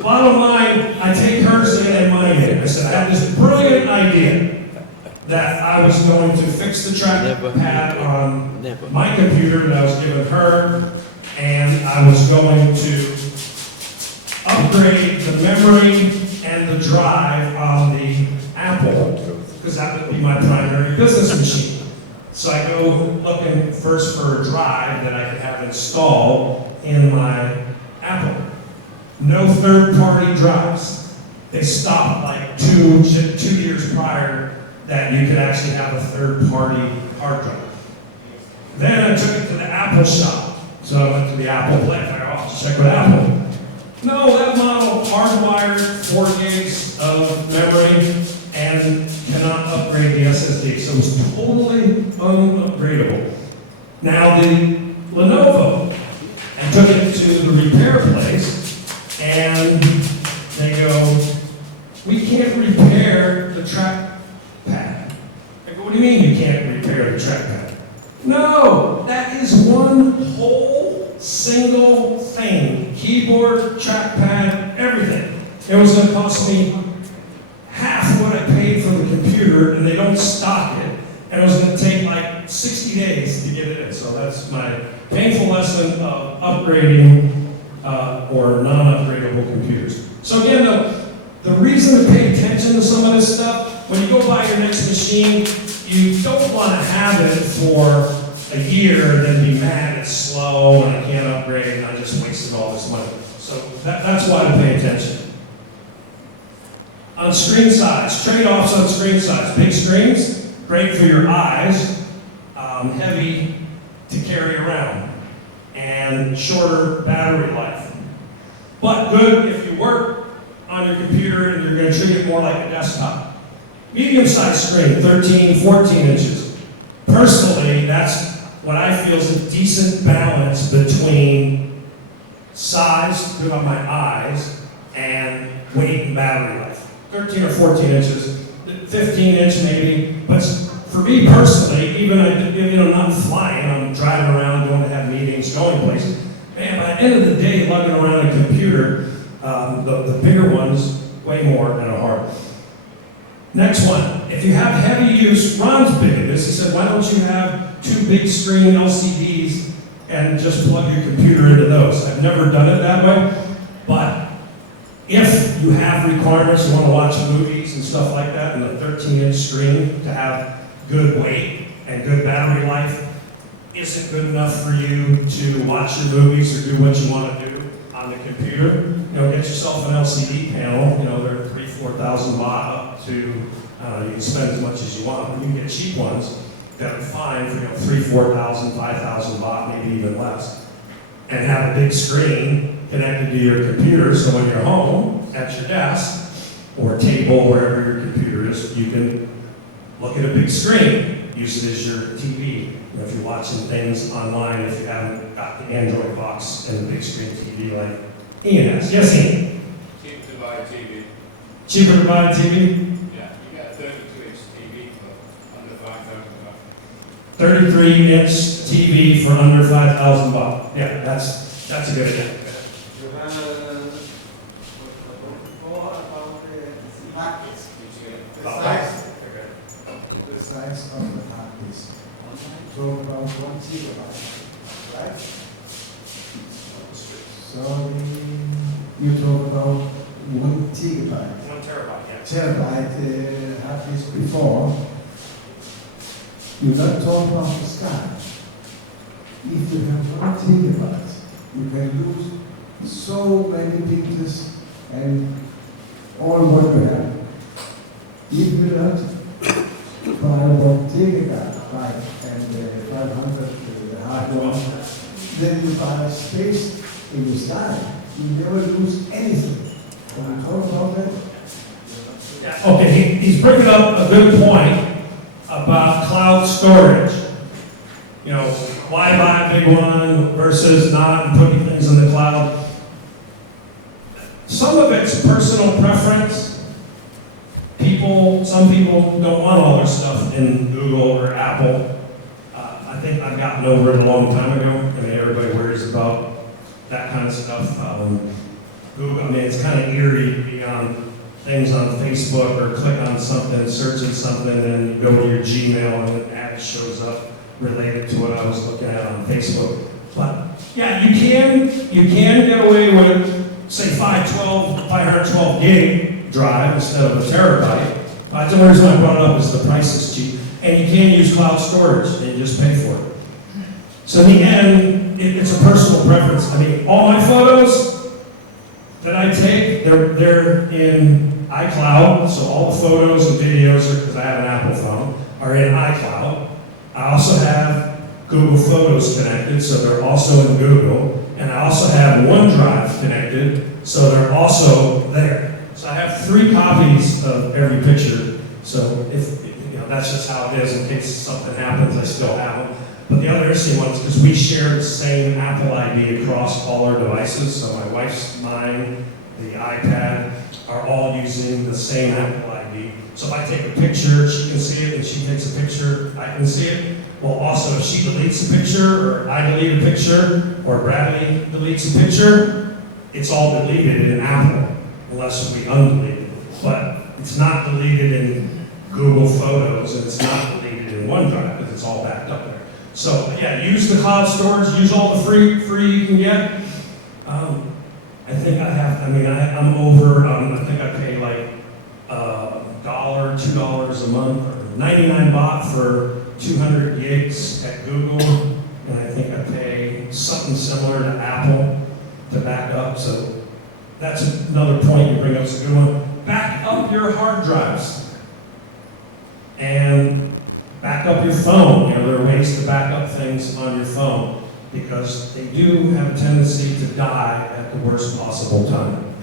bottom line, I take hers in and mine in. I said, I have this brilliant idea. that I was going to fix the trackpad on my computer that I was giving her, and I was going to upgrade the memory and the drive on the Apple, because that would be my primary business machine. So I go looking first for a drive that I could have installed in my Apple. No third-party drives. They stopped like two years prior that you could actually have a third-party hard drive. Then I took it to the Apple shop. So I went to the Apple plant. I go, I'll check with Apple. No, that model hardwired 4 gigs of memory and cannot upgrade the SSD. So it was totally unupgradable. Now the Lenovo, I took it to the repair place, and they go, we can't repair the trackpad. I go, what do you mean you can't repair the trackpad? No, that is one whole single thing. Keyboard, trackpad, everything. It was going to cost me half what I paid for the computer, and they don't stock it. And it was going to take like 60 days to get it in. So that's my painful lesson of upgrading or non-upgradable computers. So again, the reason to pay attention to some of this stuff, when you go buy your next machine, you don't want to have it for a year and then be mad it's slow and I can't upgrade and I just wasted all this money. So that's why to pay attention. On screen size, trade-offs on screen size. Big screens, great for your eyes, heavy to carry around, and shorter battery life. But good if you work on your computer and you're going to treat it more like a desktop. Medium-sized screen, 13, 14 inches. Personally, that's what I feel is a decent balance between size, good on my eyes, and weight and battery life. 13 or 14 inches, 15 inch maybe, but for me personally, even not flying, I'm driving around, going to have meetings, going places. Man, by the end of the day, lugging around a computer, the bigger ones, way more than a hard. Next one, if you have heavy use, Ron's big in this. He said, why don't you have 2 big screen LCDs and just plug your computer into those? I've never done it that way, but if you have requirements, you want to watch movies and stuff like that, and a 13-inch screen to have good weight and good battery life isn't good enough for you to watch your movies or do what you want to do on the computer, get yourself an LCD panel. They're 3,000-4,000 watt up to, you can spend as much as you want. But you can get cheap ones that are fine for 3,000, 4,000, 5,000 watt, maybe even less, and have a big screen connected to your computer, so when you're home at your desk or table, wherever your computer is, you can look at a big screen. Use it as your TV. If you're watching things online, if you haven't got the Android box and the big screen TV like Ian has. Yes, Ian? Cheap to buy a TV. Cheaper to buy a TV? Yeah, you get a 32-inch TV for under 5,000 bucks. 33-inch TV for under 5,000 bucks. Yeah, that's a good idea. You have about the packets, the size of the packets. So about 1 gigabyte, right? So you talk about 1 gigabyte. 1 terabyte, yeah. Terabyte hard disk before. You don't talk about the sky. If you have 1 gigabyte, you can lose so many pictures and all what you have. If you not buy 1 gigabyte and 500 hard one, then you buy space in the sky. You never lose anything. Can we talk about that? Yeah. Okay, he's bringing up a good point about cloud storage. Why buy a big one versus not and putting things in the cloud? Some of it's personal preference. Some people don't want all their stuff in Google or Apple. I think I've gotten over it a long time ago. Everybody worries about that kind of stuff. Google, it's kind of eerie to be on things on Facebook or click on something and searching something, and you go to your Gmail and an ad shows up related to what I was looking at on Facebook. But yeah, you can get away with, say, 512 gig drive instead of a terabyte. But the reason I brought it up is the price is cheap. And you can use cloud storage, and you just pay for it. So in the end, it's a personal preference. I mean, all my photos that I take, they're in iCloud, so all the photos and videos, because I have an Apple phone, are in iCloud. I also have Google Photos connected, so they're also in Google. And I also have OneDrive connected, so they're also there. So I have 3 copies of every picture. So if that's just how it is. In case something happens, I still have them. But the other interesting one is because we share the same Apple ID across all our devices. So my wife's, mine, the iPad are all using the same Apple ID. So if I take a picture, she can see it, and she takes a picture, I can see it. Well, also, if she deletes a picture, or I delete a picture, or Bradley deletes a picture, it's all deleted in Apple, unless we undelete it. But it's not deleted in Google Photos, and it's not deleted in OneDrive, because it's all backed up there. So, yeah, use the cloud storage, use all the free you can get. I think I'm over, I think I pay like $1, $2 a month, or 99 baht for 200 gigs at Google, and I think I pay something similar to Apple to back up. So that's another point you bring up. It's a good one. Back up your hard drives and back up your phone. There are ways to back up things on your phone because they do have a tendency to die at the worst possible time.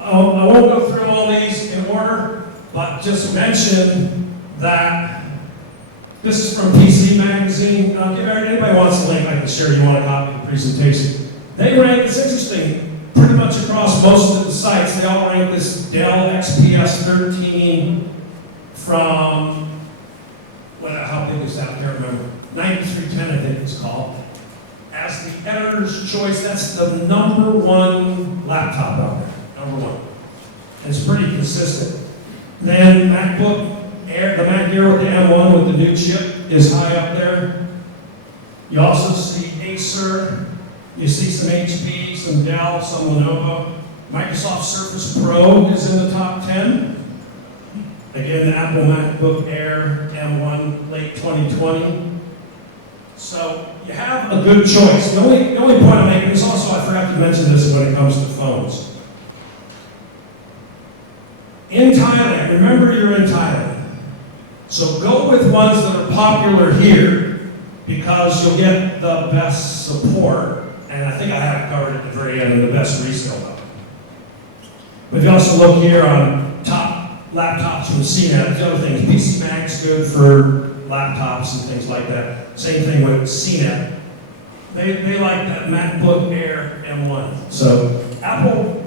I won't go through all these in order, but just mention that this is from PC Magazine. Anybody wants a link, I can share. You want a copy of the presentation. They rank, it's interesting, pretty much across most of the sites, they all rank this Dell XPS 13 from, how big is that? I can't remember. 9310, I think it's called. As the editor's choice, that's the #1 laptop out there. #1. And it's pretty consistent. Then MacBook Air, the Mac Air with the M1 with the new chip is high up there. You also see Acer, you see some HP, some Dell, some Lenovo. Microsoft Surface Pro is in the top 10. Again, the Apple MacBook Air M1 late 2020. So you have a good choice. The only point I'm making is also, I forgot to mention this when it comes to phones. In Thailand, remember you're in Thailand. So go with ones that are popular here because you'll get the best support. And I think I have it covered at the very end, and the best resale level. But if you also look here on top laptops from CNET, the other things, PC Mag's good for laptops and things like that. Same thing with CNET. They like that MacBook Air M1. So Apple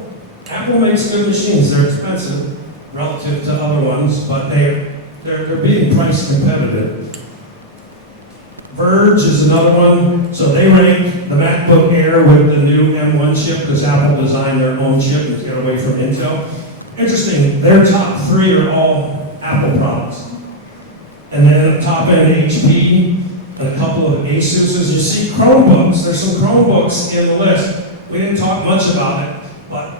makes good machines. They're expensive relative to other ones, but they're being price competitive. Verge is another one. So they rank the MacBook Air with the new M1 chip because Apple designed their own chip to get away from Intel. Interesting, their top 3 are all Apple products. And then at the top end, HP, and a couple of Asus's. You see Chromebooks. There's some Chromebooks in the list. We didn't talk much about it, but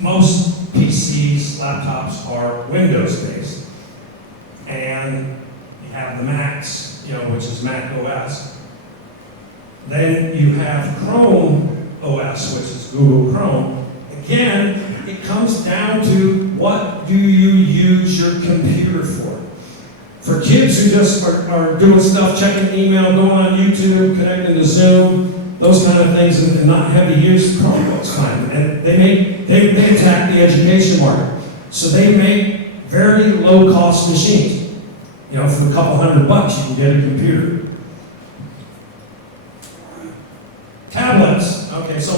most PCs, laptops are Windows-based. And you have the Macs, which is Mac OS. Then you have Chrome OS, which is Google Chrome. Again, it comes down to what do you use your computer for? For kids who just are doing stuff, checking email, going on YouTube, connecting to Zoom, those kind of things, and not heavy use, Chromebooks fine. And they attack the education market. So they make very low-cost machines. For a couple $100 you can get a computer. Tablets. Okay, so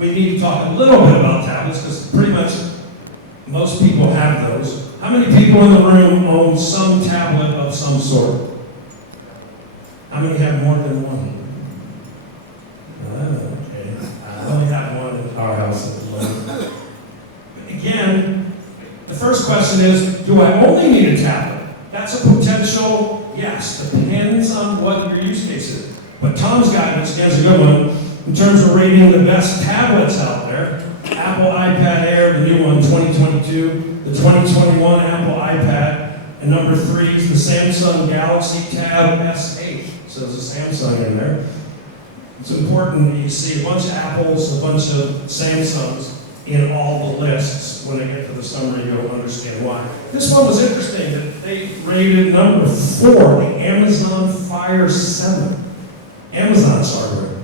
we need to talk a little bit about tablets because pretty much most people have those. How many people in the room own some tablet of some sort? How many have more than one? Okay. I only have one in our house at the moment. Again, the The first question is, do I only need a tablet? That's a potential yes, depends on what your use case is. But Tom's guide, which again is a good one, in terms of rating the best tablets out there, Apple iPad Air, the new one, 2022, the 2021 Apple iPad, and number 3 is the Samsung Galaxy Tab S8. So there's a Samsung in there. It's important that you see a bunch of Apples, a bunch of Samsungs in all the lists. When they get to the summary, you'll understand why. This one was interesting that they rated number 4, the Amazon Fire 7. Amazon's hardware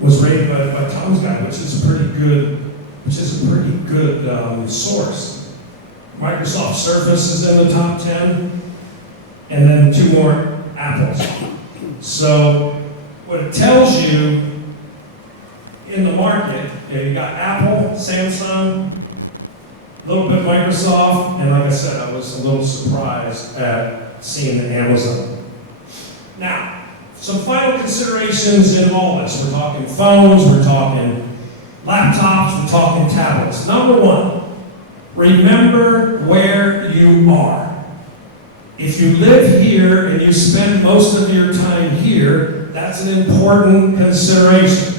was rated by Tom's Guide, which is a pretty good source. Microsoft Surface is in the top 10, and then 2 more Apples. So what it tells you in the market, you got Apple, Samsung, a little bit Microsoft, and like I said, I was a little surprised at seeing the Amazon. Now, some final considerations in all this. We're talking phones, we're talking laptops, we're talking tablets. Number 1, remember where you are. If you live here and you spend most of your time here, that's an important consideration.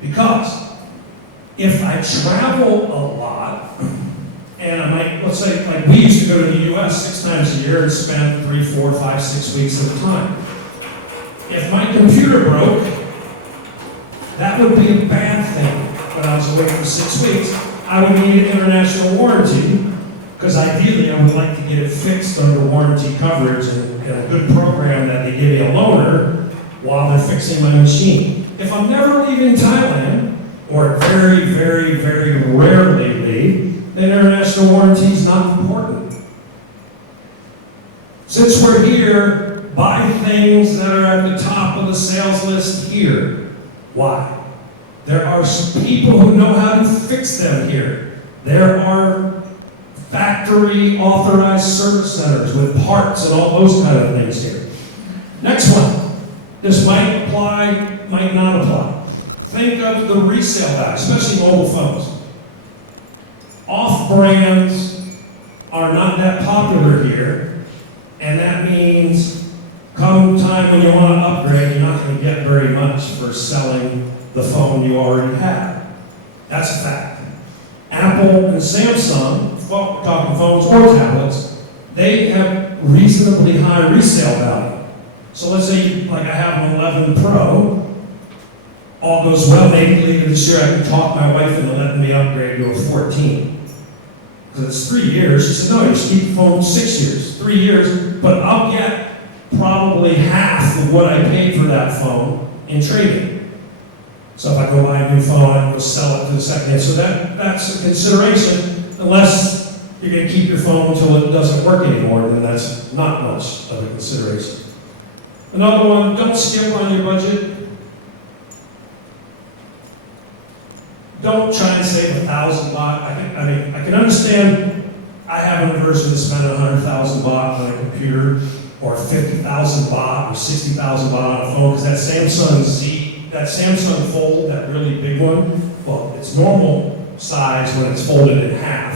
Because if I travel a lot, and I might, let's say, like we used to go to the US 6 times a year and spend 3, 4, 5, 6 weeks at a time. If my computer broke, that would be a bad thing when I was away for 6 weeks. I would need an international warranty, because ideally I would like to get it fixed under warranty coverage and a good program that they give you a loaner while they're fixing my machine. If I'm never leaving Thailand, or very, very, very rarely leave, then international warranty is not important. Since we're here, buy things that are at the top of the sales list here. Why? There are people who know how to fix them here. There are factory authorized service centers with parts and all those kind of things here. Next one. This might apply, might not apply. Think of the resale value, especially mobile phones. Off-brands are not that popular here, and that means come time when you want to upgrade, you're not going to get very much for selling the phone you already have. That's a fact. Apple and Samsung, well, we're talking phones or tablets, they have reasonably high resale value. So let's say, like I have an 11 Pro, all goes well, maybe later this year I can talk my wife into letting me upgrade to a 14. Because it's 3 years. She said, no, you should keep the phone 6 years, 3 years, but I'll get probably half of what I paid for that phone in trading. So if I go buy a new phone, I can go sell it to the second hand. So that's a consideration, unless you're going to keep your phone until it doesn't work anymore, then that's not much of a consideration. Another one, don't skip on your budget. Don't try and save 1,000 baht. I can understand I have an aversion to spending 100,000 baht on a computer, or 50,000 baht, or 60,000 baht on a phone, because that Samsung Fold, that really big one, well, it's normal size when it's folded in half,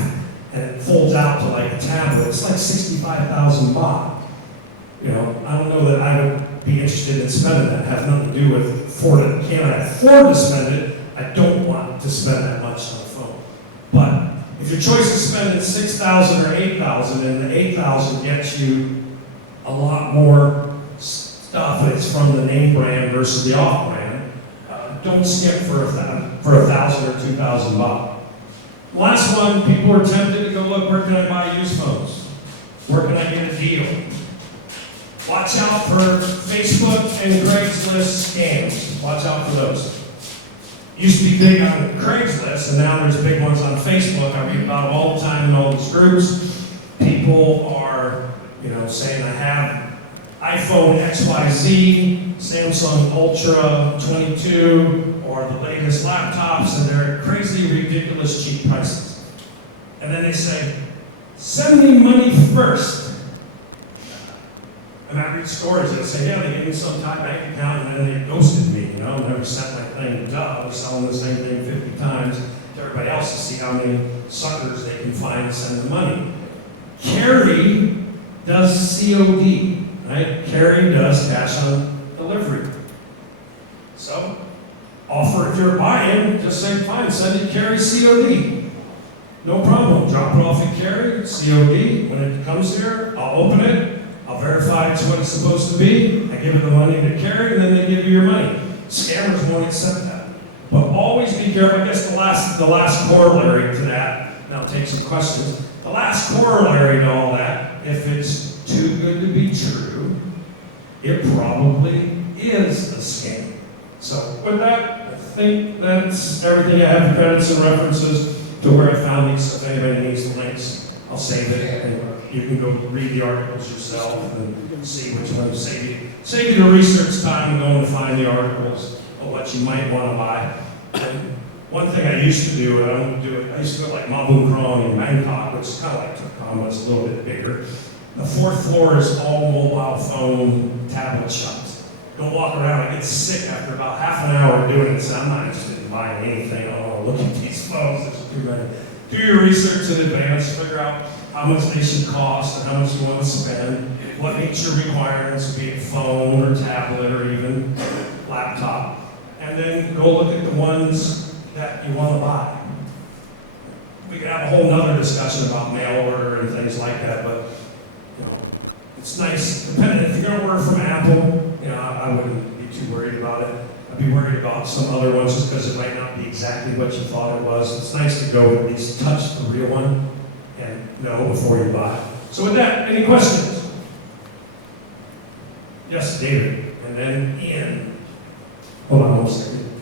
and it folds out to like a tablet. It's like 65,000 baht. You know, I don't know that I would be interested in spending that. It has nothing to do with can I afford to spend it? I don't want to spend that much on a phone. But if your choice is spending 6,000 or 8,000, and the 8,000 gets you a lot more stuff that's from the name brand versus the off brand, don't skip for 1,000 or 2,000 baht. Last one, people are tempted to go, look, where can I buy used phones? Where can I get a deal? Watch out for Facebook and Craigslist scams. Watch out for those. Used to be big on Craigslist, and now there's big ones on Facebook. I read about them all the time in all these groups. People are, saying I have iPhone XYZ, Samsung Ultra 22, or the latest laptops, and they're at crazy, ridiculous, cheap prices. And then they say, send me money first. And I read stories that say, yeah, they gave me some Thai bank account and then they ghosted me, never sent my thing. Duh, I was selling the same thing 50 times. They're everybody else to see how many suckers they can find and send the money. Carry does COD, right? Carry does cash on delivery. So, offer if you're buying, just say, fine, send it Carry COD. No problem. Drop it off at Carry, COD. When it comes here, I'll open it. I'll verify it's what it's supposed to be. I give it the money to Carry, and then they give you your money. Scammers won't accept that. But always be careful. I guess the last corollary to that, and I'll take some questions. The last corollary to all that, if it's too good to be true, it probably is a scam. So with that, I think that's everything. I have the credits and references to where I found these. If anybody needs the links, I'll save it. And you can go read the articles yourself and see which ones save you the research time and going to find the articles of what you might want to buy. And one thing I used to do, and I don't do it, I used to go like Mabu Krong in Bangkok, which is kind of like Turkon, but it's a little bit bigger. The 4th floor is all mobile phone tablet shops. Don't walk around. I get sick after about half an hour doing it, so I'm not interested in buying anything. I don't want to look at these phones. There's too many. Do your research in advance. Figure out how much they should cost and how much you want to spend. What meets your requirements, be it phone or tablet or even laptop. And then go look at the ones that you want to buy. We could have a whole nother discussion about mail order and things like that, but it's nice. Depending, if you're going to order from Apple, I wouldn't be too worried about it. I'd be worried about some other ones just because it might not be exactly what you thought it was. It's nice to go at least touch the real one and know before you buy. So with that, any questions? Yes, David, and then Ian. Hold on one second.